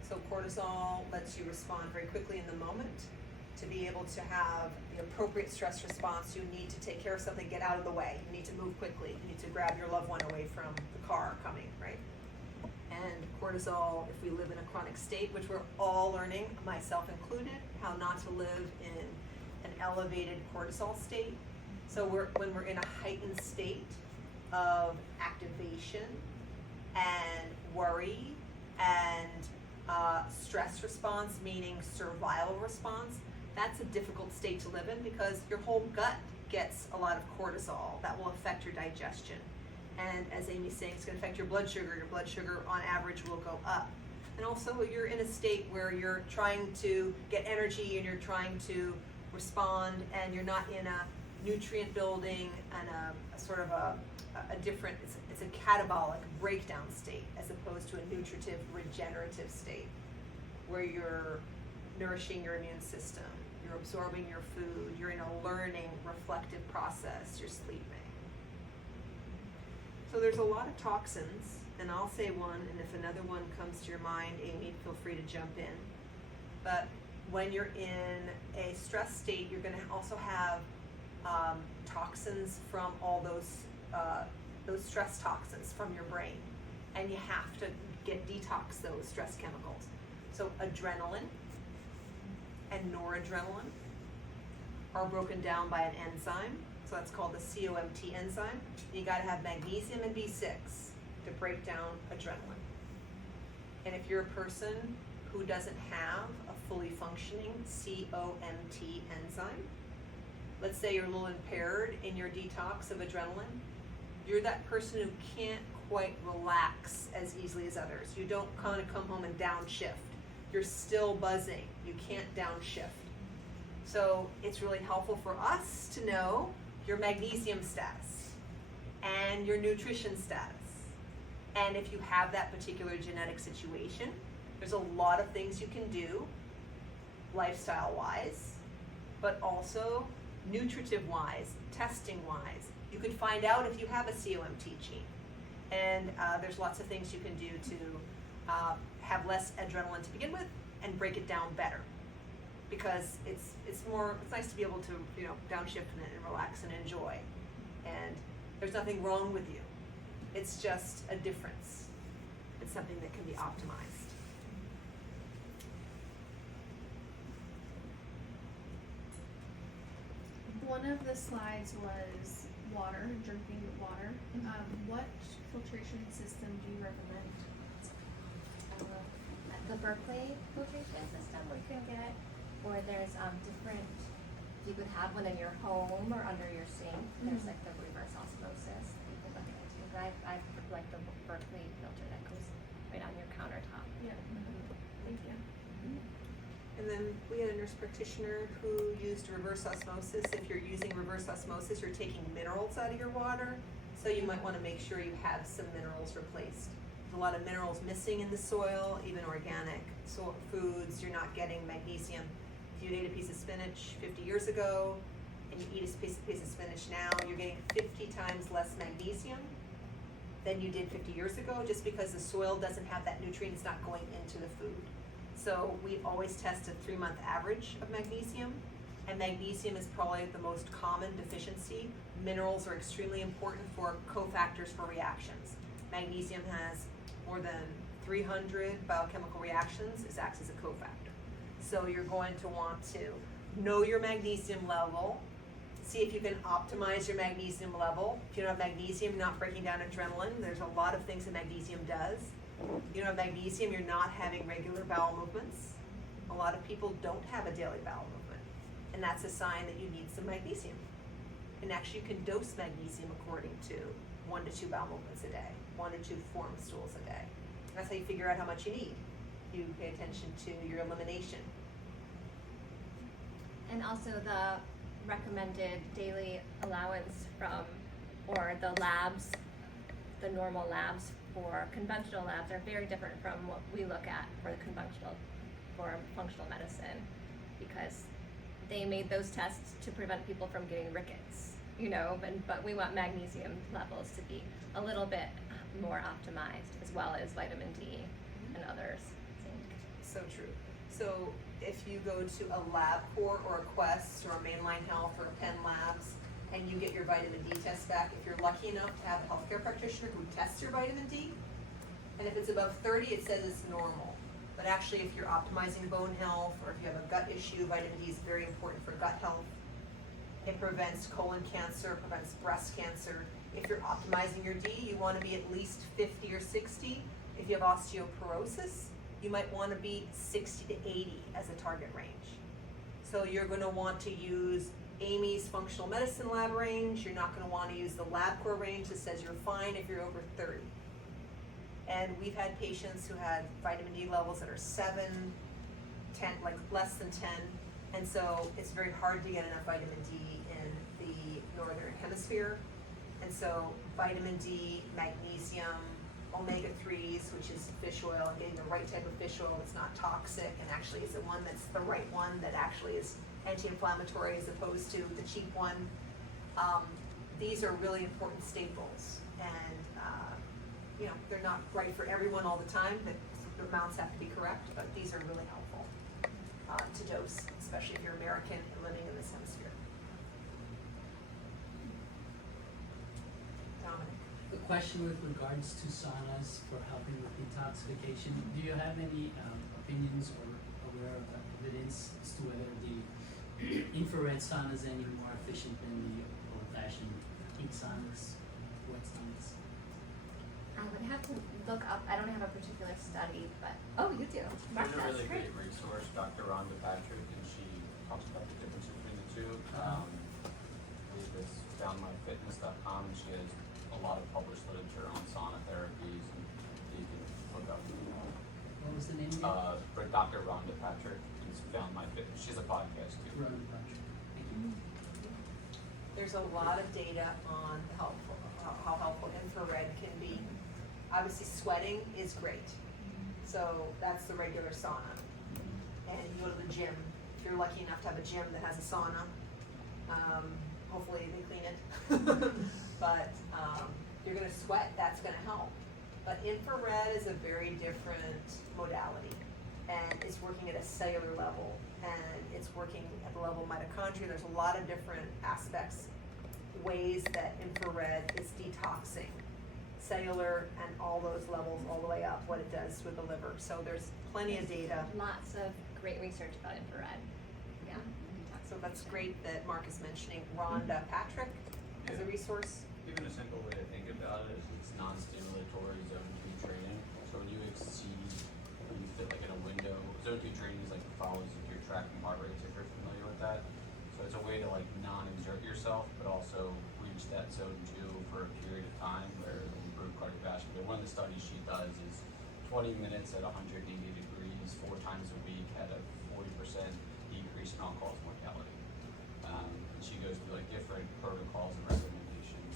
So cortisol lets you respond very quickly in the moment. To be able to have the appropriate stress response, you need to take care of something, get out of the way. You need to move quickly. You need to grab your loved one away from the car coming, right? And cortisol, if we live in a chronic state, which we're all learning, myself included, how not to live in an elevated cortisol state. So when we're in a heightened state of activation and worry and stress response, meaning survival response, that's a difficult state to live in, because your whole gut gets a lot of cortisol that will affect your digestion. And as Amy's saying, it's going to affect your blood sugar. Your blood sugar on average will go up. And also you're in a state where you're trying to get energy and you're trying to respond, and you're not in a nutrient building and a sort of a different, it's a catabolic breakdown state, as opposed to a nutritive regenerative state where you're nourishing your immune system, you're absorbing your food, you're in a learning reflective process, you're sleeping. So there's a lot of toxins, and I'll say one, and if another one comes to your mind, Amy, feel free to jump in. But when you're in a stress state, you're going to also have toxins from all those stress toxins from your brain, and you have to detox those stress chemicals. So adrenaline and noradrenaline are broken down by an enzyme. So that's called the COMT enzyme. You got to have magnesium and B6 to break down adrenaline. And if you're a person who doesn't have a fully functioning COMT enzyme, let's say you're a little impaired in your detox of adrenaline, you're that person who can't quite relax as easily as others. You don't kind of come home and downshift. You're still buzzing. You can't downshift. So it's really helpful for us to know your magnesium status and your nutrition status. And if you have that particular genetic situation, there's a lot of things you can do lifestyle-wise, but also nutritive-wise, testing-wise. You can find out if you have a COMT gene. And there's lots of things you can do to have less adrenaline to begin with and break it down better. Because it's nice to be able to, downshift and relax and enjoy. And there's nothing wrong with you. It's just a difference. It's something that can be optimized. One of the slides was water, drinking water. What filtration system do you recommend? At the Berkeley filtration system we can get, or there's different, you could have one in your home or under your sink. There's like the reverse osmosis that you can look into. But I like the Berkeley filter that goes right on your countertop. Yeah. Thank you. And then we had a nurse practitioner who used reverse osmosis. If you're using reverse osmosis, you're taking minerals out of your water. So you might want to make sure you have some minerals replaced. There's a lot of minerals missing in the soil, even organic foods. You're not getting magnesium. If you ate a piece of spinach 50 years ago and you eat a piece of spinach now, you're getting 50 times less magnesium than you did 50 years ago, just because the soil doesn't have that nutrient. It's not going into the food. So we always test a 3-month average of magnesium, and magnesium is probably the most common deficiency. Minerals are extremely important for cofactors for reactions. Magnesium has more than 300 biochemical reactions. It acts as a cofactor. So you're going to want to know your magnesium level, see if you can optimize your magnesium level. If you don't have magnesium, you're not breaking down adrenaline. There's a lot of things that magnesium does. You don't have magnesium, you're not having regular bowel movements. A lot of people don't have a daily bowel movement, and that's a sign that you need some magnesium. And actually you can dose magnesium according to 1 to 2 bowel movements a day, 1 to 2 formed stools a day. That's how you figure out how much you need. You pay attention to your elimination. And also the recommended daily allowance from, or the labs, the normal labs for conventional labs are very different from what we look at for functional medicine, because they made those tests to prevent people from getting rickets, but we want magnesium levels to be a little bit more optimized, as well as vitamin D and others. So true. So if you go to a LabCorp or a Quest or a Mainline Health or a Penn Labs and you get your vitamin D test back, if you're lucky enough to have a healthcare practitioner who tests your vitamin D, and if it's above 30, it says it's normal. But actually, if you're optimizing bone health or if you have a gut issue, vitamin D is very important for gut health. It prevents colon cancer, prevents breast cancer. If you're optimizing your D, you want to be at least 50 or 60. If you have osteoporosis, you might want to be 60 to 80 as a target range. So you're going to want to use Amy's functional medicine lab range. You're not going to want to use the LabCorp range that says you're fine if you're over 30. And we've had patients who had vitamin D levels that are 7, 10, like less than 10. And so it's very hard to get enough vitamin D in the northern hemisphere. And so vitamin D, magnesium, omega-3s, which is fish oil, and getting the right type of fish oil that's not toxic and actually is the one that's the right one that actually is anti-inflammatory as opposed to the cheap one. These are really important staples, and they're not right for everyone all the time. The amounts have to be correct, but these are really helpful to dose, especially if you're American and living in this hemisphere. Dominic. A question with regards to saunas for helping with detoxification. Do you have any opinions or aware of evidence as to whether the infrared sauna is any more efficient than the old-fashioned heat saunas, wet saunas? I would have to look up, I don't have a particular study, but, oh, you do. Mark, There's a that's really great. great resource, Dr. Rhonda Patrick, and she talks about the difference between the two. athlete that's foundmyfitness.com, and she has a lot of published literature on sauna therapies, and you can look up. What was the name again? Dr. Rhonda Patrick, it's Found My Fitness. She's a podcast too. Ronan Patrick. Thank you. There's a lot of data on how helpful infrared can be. Obviously, sweating is great. So that's the regular sauna. And you go to the gym. If you're lucky enough to have a gym that has a sauna, hopefully they clean it. But you're going to sweat, that's going to help. But infrared is a very different modality. And it's working at a cellular level. And it's working at the level of mitochondria. There's a lot of different aspects, ways that infrared is detoxing cellular and all those levels all the way up, what it does with the liver. So there's plenty of data. Lots of great research about infrared. Yeah. So that's great that Mark is mentioning Rhonda Patrick as a resource. Even a simple way to think about it is it's non-stimulatory zone 2 training. So when you exceed, when you fit like in a window, zone 2 training is like follows if you're tracking heart rates, if you're familiar with that. So it's a way to like non-exert yourself, but also reach that zone 2 for a period of time where it'll improve cardiovascular. One of the studies she does is 20 minutes at 180 degrees, 4 times a week, had a 40% decrease in all-cause mortality. And she goes through like different protocols and recommendations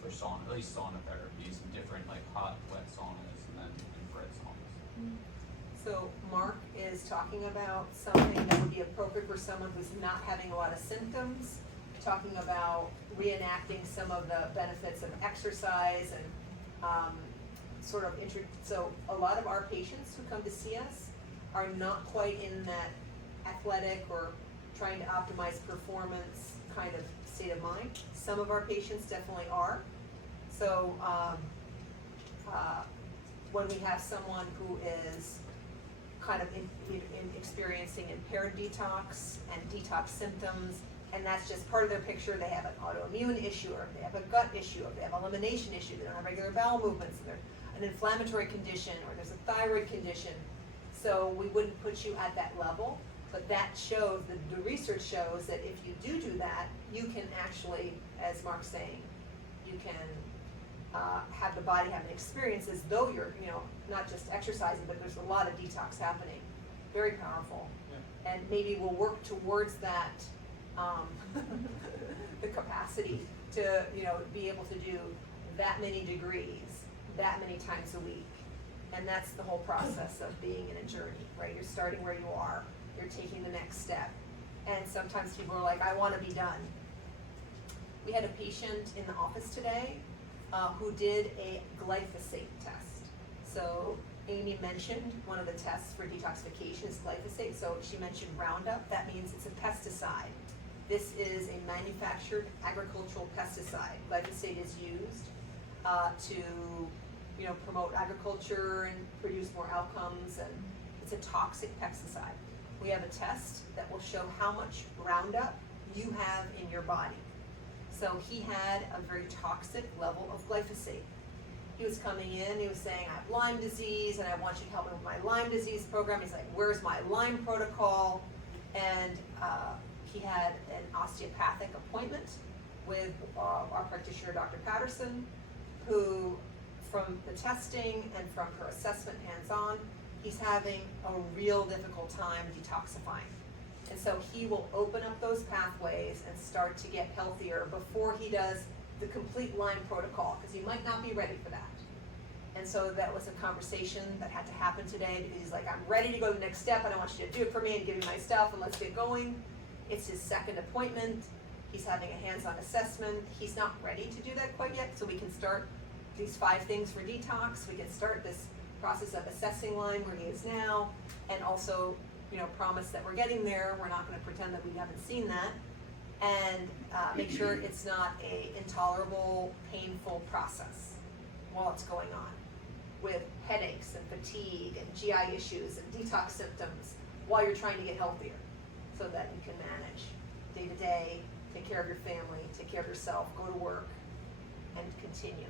for sauna, at least sauna therapies, and different like hot, wet saunas, and then infrared saunas. So Mark is talking about something that would be appropriate for someone who's not having a lot of symptoms, talking about reenacting some of the benefits of exercise and so a lot of our patients who come to see us are not quite in that athletic or trying to optimize performance kind of state of mind. Some of our patients definitely are. So when we have someone who is kind of in experiencing impaired detox and detox symptoms, and that's just part of their picture. They have an autoimmune issue, or they have a gut issue, or they have an elimination issue, they don't have regular bowel movements, and they're an inflammatory condition, or there's a thyroid condition. So we wouldn't put you at that level, but that shows, the research shows that if you do that, you can actually, as Mark's saying, you can have the body have an experience as though you're, not just exercising, but there's a lot of detox happening. Very powerful. Yeah. And maybe we'll work towards that, the capacity to, be able to do that many degrees, that many times a week. And that's the whole process of being in a journey, right? You're starting where you are, you're taking the next step. And sometimes people are like, I want to be done. We had a patient in the office today who did a glyphosate test. So Amy mentioned one of the tests for detoxification is glyphosate. So she mentioned Roundup. That means it's a pesticide. This is a manufactured agricultural pesticide. Glyphosate is used to, promote agriculture and produce more outcomes, and it's a toxic pesticide. We have a test that will show how much Roundup you have in your body. So he had a very toxic level of glyphosate. He was coming in, he was saying, I have Lyme disease and I want you to help me with my Lyme disease program. He's like, where's my Lyme protocol? And he had an osteopathic appointment with our practitioner, Dr. Patterson, who from the testing and from her assessment hands-on, he's having a real difficult time detoxifying. And so he will open up those pathways and start to get healthier before he does the complete Lyme protocol, because he might not be ready for that. And so that was a conversation that had to happen today, because he's like, I'm ready to go to the next step, and I want you to do it for me and give me my stuff and let's get going. It's his second appointment. He's having a hands-on assessment. He's not ready to do that quite yet, so we can start these 5 things for detox. We can start this process of assessing Lyme where he is now, and also promise that we're getting there. We're not going to pretend that we haven't seen that, and make sure it's not a intolerable, painful process while it's going on, with headaches and fatigue and GI issues and detox symptoms while you're trying to get healthier, so that you can manage day to day, take care of your family, take care of yourself, go to work, and continue.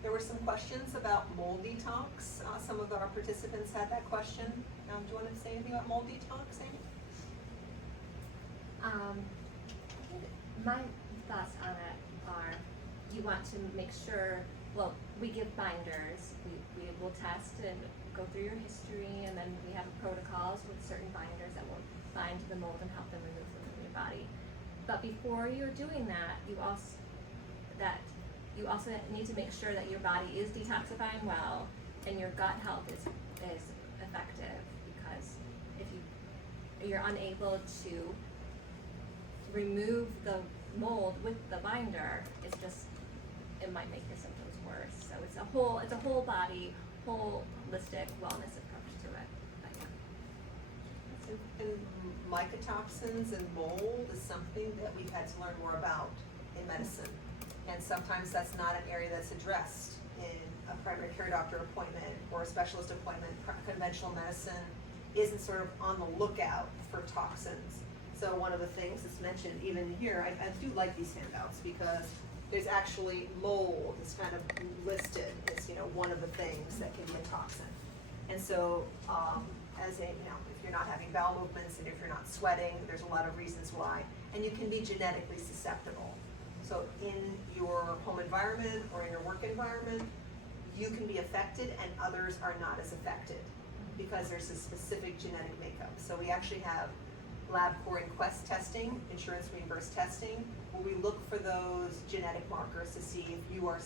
There were some questions about mold detox. Some of our participants had that question. Do you want to say anything about mold detox, Amy? My thoughts on it are, you want to make sure, well, we give binders, we will test and go through your history, and then we have protocols with certain binders that will bind to the mold and help them remove them from your body. But before you're doing that, you also need to make sure that your body is detoxifying well and your gut health is effective, because if you're unable to remove the mold with the binder, it might make your symptoms worse. So it's a whole body, holistic wellness approach to it. But yeah. And mycotoxins and mold is something that we've had to learn more about in medicine. And sometimes that's not an area that's addressed in a primary care doctor appointment or a specialist appointment. Conventional medicine isn't sort of on the lookout for toxins. So one of the things that's mentioned even here, I do like these handouts because there's actually mold is kind of listed as, one of the things that can be a toxin. And so, if you're not having bowel movements and if you're not sweating, there's a lot of reasons why. And you can be genetically susceptible. So in your home environment or in your work environment, you can be affected and others are not as affected because there's a specific genetic makeup. So we actually have LabCorp and Quest testing, insurance reimbursed testing, where we look for those genetic markers to see if you are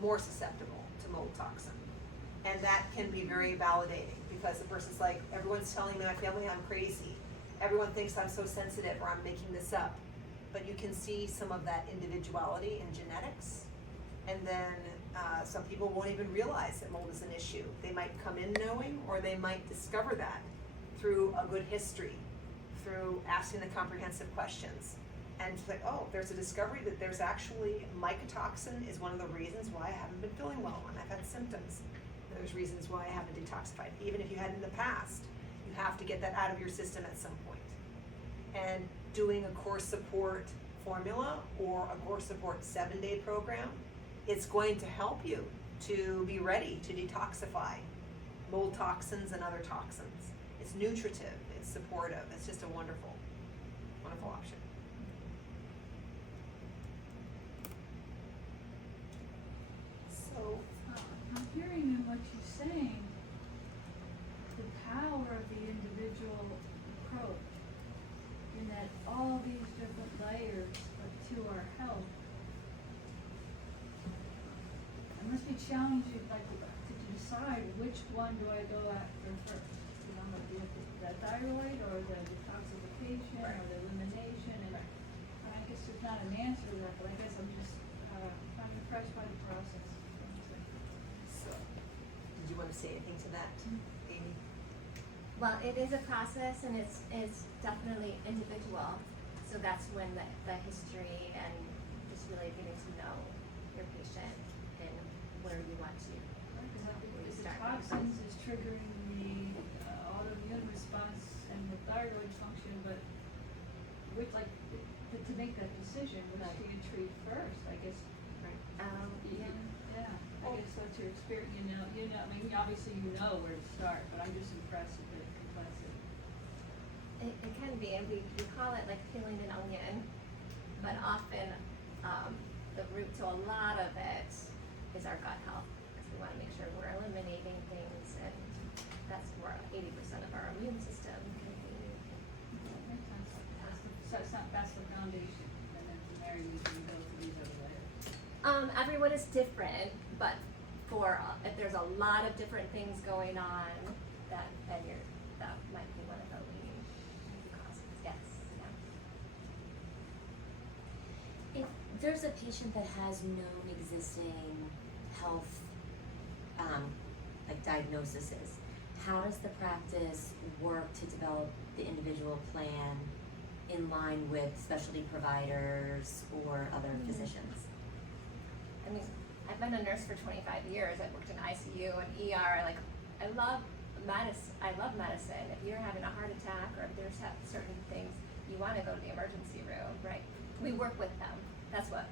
more susceptible to mold toxin. And that can be very validating because the person's like, everyone's telling me, my family, I'm crazy. Everyone thinks I'm so sensitive or I'm making this up. But you can see some of that individuality in genetics. And then some people won't even realize that mold is an issue. They might come in knowing, or they might discover that through a good history, through asking the comprehensive questions. And it's like, oh, there's a discovery that there's actually mycotoxin is one of the reasons why I haven't been feeling well when I've had symptoms. There's reasons why I haven't detoxified. Even if you had in the past, you have to get that out of your system at some point. And doing a core support formula or a core support 7-day program, it's going to help you to be ready to detoxify mold toxins and other toxins. It's nutritive, it's supportive, it's just a wonderful, wonderful option. So, I'm hearing in what you're saying, the power of the individual approach, in that all these different layers to our health. It must be challenging, like, to decide which one do I go after first. The thyroid or the detoxification or the elimination, and I guess there's not an answer to that, but I guess I'm just I'm impressed by the process. so, did you want to say anything to that, Amy? Well, it is a process and it's definitely individual. So that's when the history and just really getting to know your patient and where you want to Because the start. toxins is triggering the autoimmune response and the thyroid function, but which, like, to make that decision, which Right. do you treat first? I guess. Yeah. I guess that's your experience. I mean, obviously you know where to start, but I'm just impressed with the complexity. It can be, and we call it like peeling an onion, but often the root to a lot of it is our gut health, because we want to make sure we're eliminating things, and that's where 80% of our immune system can be. So that's the foundation, and then from there you can go to these other layers. Everyone is different, but if there's a lot of different things going on, that might be one of the leading causes. Yes. Yeah. If there's a patient that has known existing health, diagnoses, how does the practice work to develop the individual plan in line with specialty providers or other physicians? I mean, I've been a nurse for 25 years. I've worked in ICU and ER. I love medicine. If you're having a heart attack or if there's certain things, you want to go to the emergency room, right? We work with them. That's what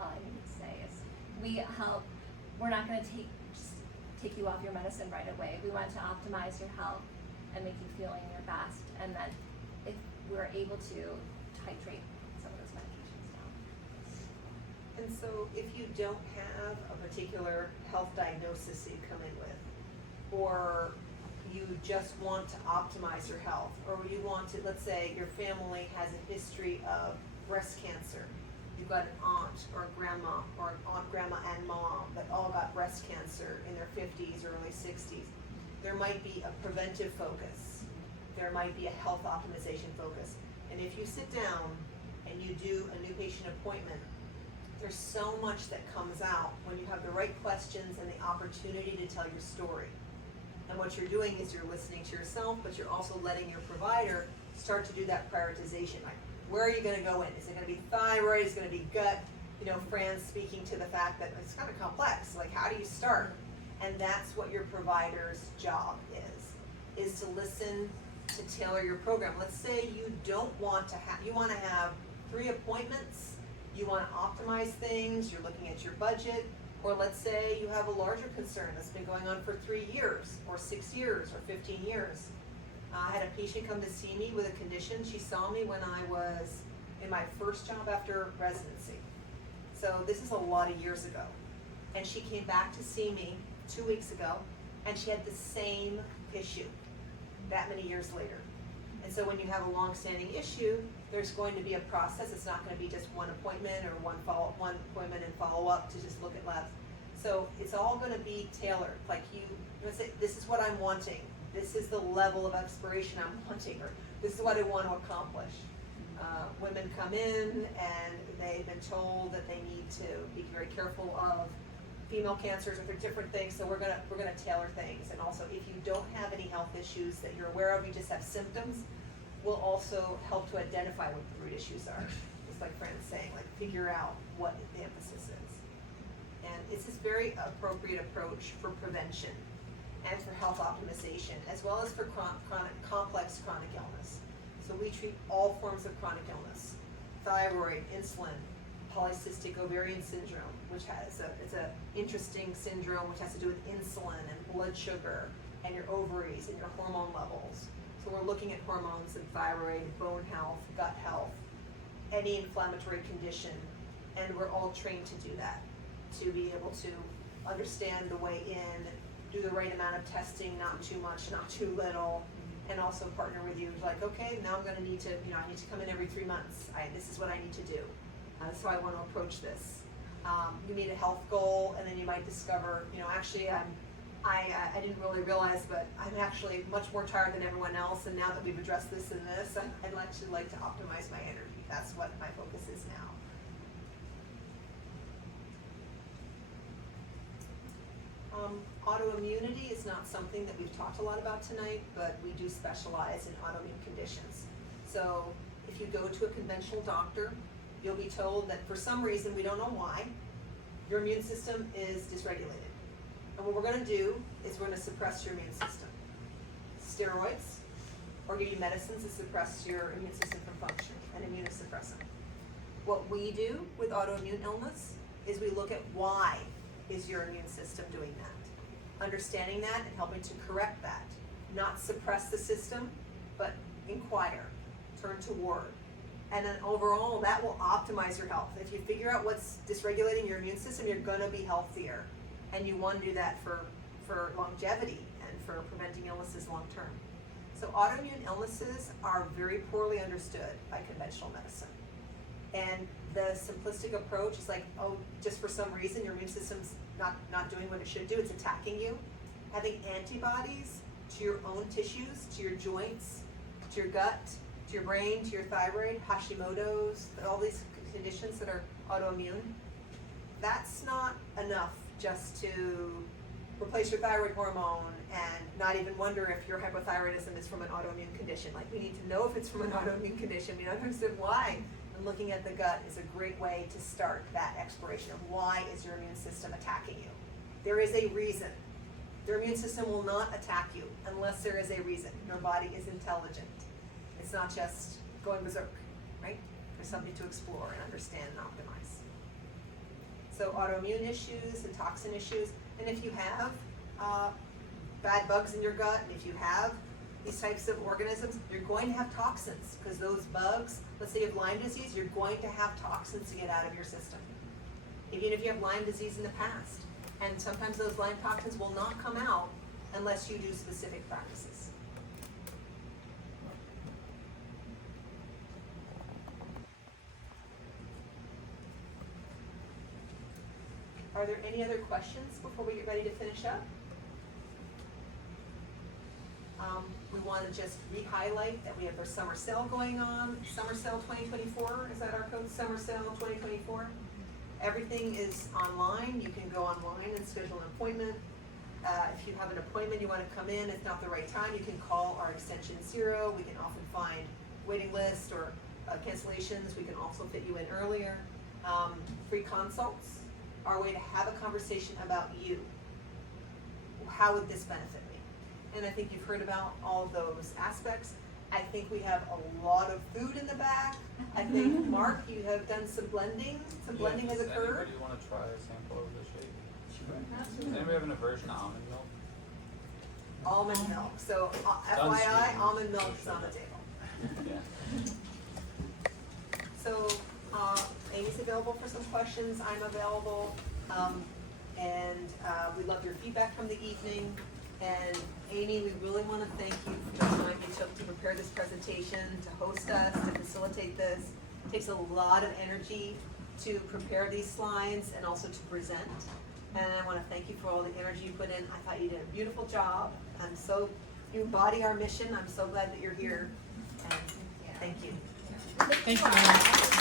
all I need to say is we help. We're not going to take you off your medicine right away. We want to optimize your health and make you feeling your best. And then if we're able to titrate some of those medications down. And so if you don't have a particular health diagnosis that you come in with, or you just want to optimize your health, or you want to, let's say your family has a history of breast cancer. You've got an aunt or a grandma, or an aunt, grandma, and mom that all got breast cancer in their 50s or early 60s. There might be a preventive focus. There might be a health optimization focus. And if you sit down and you do a new patient appointment, there's so much that comes out when you have the right questions and the opportunity to tell your story. And what you're doing is you're listening to yourself, but you're also letting your provider start to do that prioritization. Like, where are you gonna go in? Is it gonna be thyroid? Is it gonna be gut? You know, Fran's speaking to the fact that it's kind of complex. Like, how do you start? And that's what your provider's job is to listen, to tailor your program. Let's say you don't want to have, you wanna have 3 appointments, you wanna optimize things, you're looking at your budget, or let's say you have a larger concern that's been going on for 3 years, or 6 years, or 15 years. I had a patient come to see me with a condition. She saw me when I was in my first job after residency. So this is a lot of years ago. And she came back to see me 2 weeks ago, and she had the same issue that many years later. And so when you have a long-standing issue, there's going to be a process. It's not going to be just one appointment or one appointment and follow-up to just look at labs. So it's all going to be tailored. Like you say, this is what I'm wanting. This is the level of exploration I'm wanting, or this is what I want to accomplish. Women come in and they've been told that they need to be very careful of female cancers, or they're different things. So we're gonna tailor things. And also, if you don't have any health issues that you're aware of, you just have symptoms, we'll also help to identify what the root issues are. Just like Fran's saying, like figure out what the emphasis is. And it's this very appropriate approach for prevention and for health optimization, as well as for complex chronic illness. So we treat all forms of chronic illness: thyroid, insulin, polycystic ovarian syndrome, which it's a interesting syndrome which has to do with insulin and blood sugar and your ovaries and your hormone levels. So we're looking at hormones and thyroid, bone health, gut health, any inflammatory condition, and we're all trained to do that, to be able to understand the way in, do the right amount of testing, not too much, not too little, and also partner with you. Like, okay, now I'm gonna need to, I need to come in every 3 months. This is what I need to do. That's how I want to approach this. You need a health goal, and then you might discover, actually I didn't really realize, but I'm actually much more tired than everyone else, and now that we've addressed this and this, I'd actually like to optimize my energy. That's what my focus is now. Autoimmunity is not something that we've talked a lot about tonight, but we do specialize in autoimmune conditions. So if you go to a conventional doctor, you'll be told that for some reason, we don't know why, your immune system is dysregulated. And what we're gonna do is we're gonna suppress your immune system. Steroids, or give you medicines to suppress your immune system from functioning, and immunosuppressant. What we do with autoimmune illness is we look at why is your immune system doing that. Understanding that and helping to correct that. Not suppress the system, but inquire, turn toward. And then overall, that will optimize your health. If you figure out what's dysregulating your immune system, you're gonna be healthier. And you want to do that for longevity and for preventing illnesses long term. So autoimmune illnesses are very poorly understood by conventional medicine. And the simplistic approach is like, oh, just for some reason your immune system's not doing what it should do, it's attacking you. Having antibodies to your own tissues, to your joints, to your gut, to your brain, to your thyroid, Hashimoto's, all these conditions that are autoimmune, that's not enough just to replace your thyroid hormone and not even wonder if your hypothyroidism is from an autoimmune condition. Like, we need to know if it's from an autoimmune condition. We need to understand why. And looking at the gut is a great way to start that exploration of why is your immune system attacking you. There is a reason. Your immune system will not attack you unless there is a reason. Your body is intelligent. It's not just going berserk, right? There's something to explore and understand and optimize. So autoimmune issues and toxin issues, and if you have bad bugs in your gut, and if you have these types of organisms, you're going to have toxins, because those bugs, let's say you have Lyme disease, you're going to have toxins to get out of your system. Even if you have Lyme disease in the past. And sometimes those Lyme toxins will not come out unless you do specific practices. Are there any other questions before we get ready to finish up? We want to just re-highlight that we have our summer sale going on, summer sale 2024, is that our code, summer sale 2024? Everything is online, you can go online and schedule an appointment. If you have an appointment, you want to come in, it's not the right time, you can call our extension 0, we can often find waiting lists or cancellations, we can also fit you in earlier. Free consults, our way to have a conversation about you. How would this benefit me? And I think you've heard about all of those aspects. I think we have a lot of food in the back. I think, Mark, you have done some blending. Some blending has occurred. Does anybody want to try a sample of the shake? Does Absolutely. anybody have an aversion to almond milk? Almond milk. So, FYI, Unsweetened. almond milk is on the table. Yeah. So, Amy's available for some questions. I'm available. And we love your feedback from the evening. And Amy, we really want to thank you for the time you took to prepare this presentation, to host us, to facilitate this. It takes a lot of energy to prepare these slides and also to present. And I want to thank you for all the energy you put in. I thought you did a beautiful job. You embody our mission. I'm so glad that you're here. And thank you. Thank you.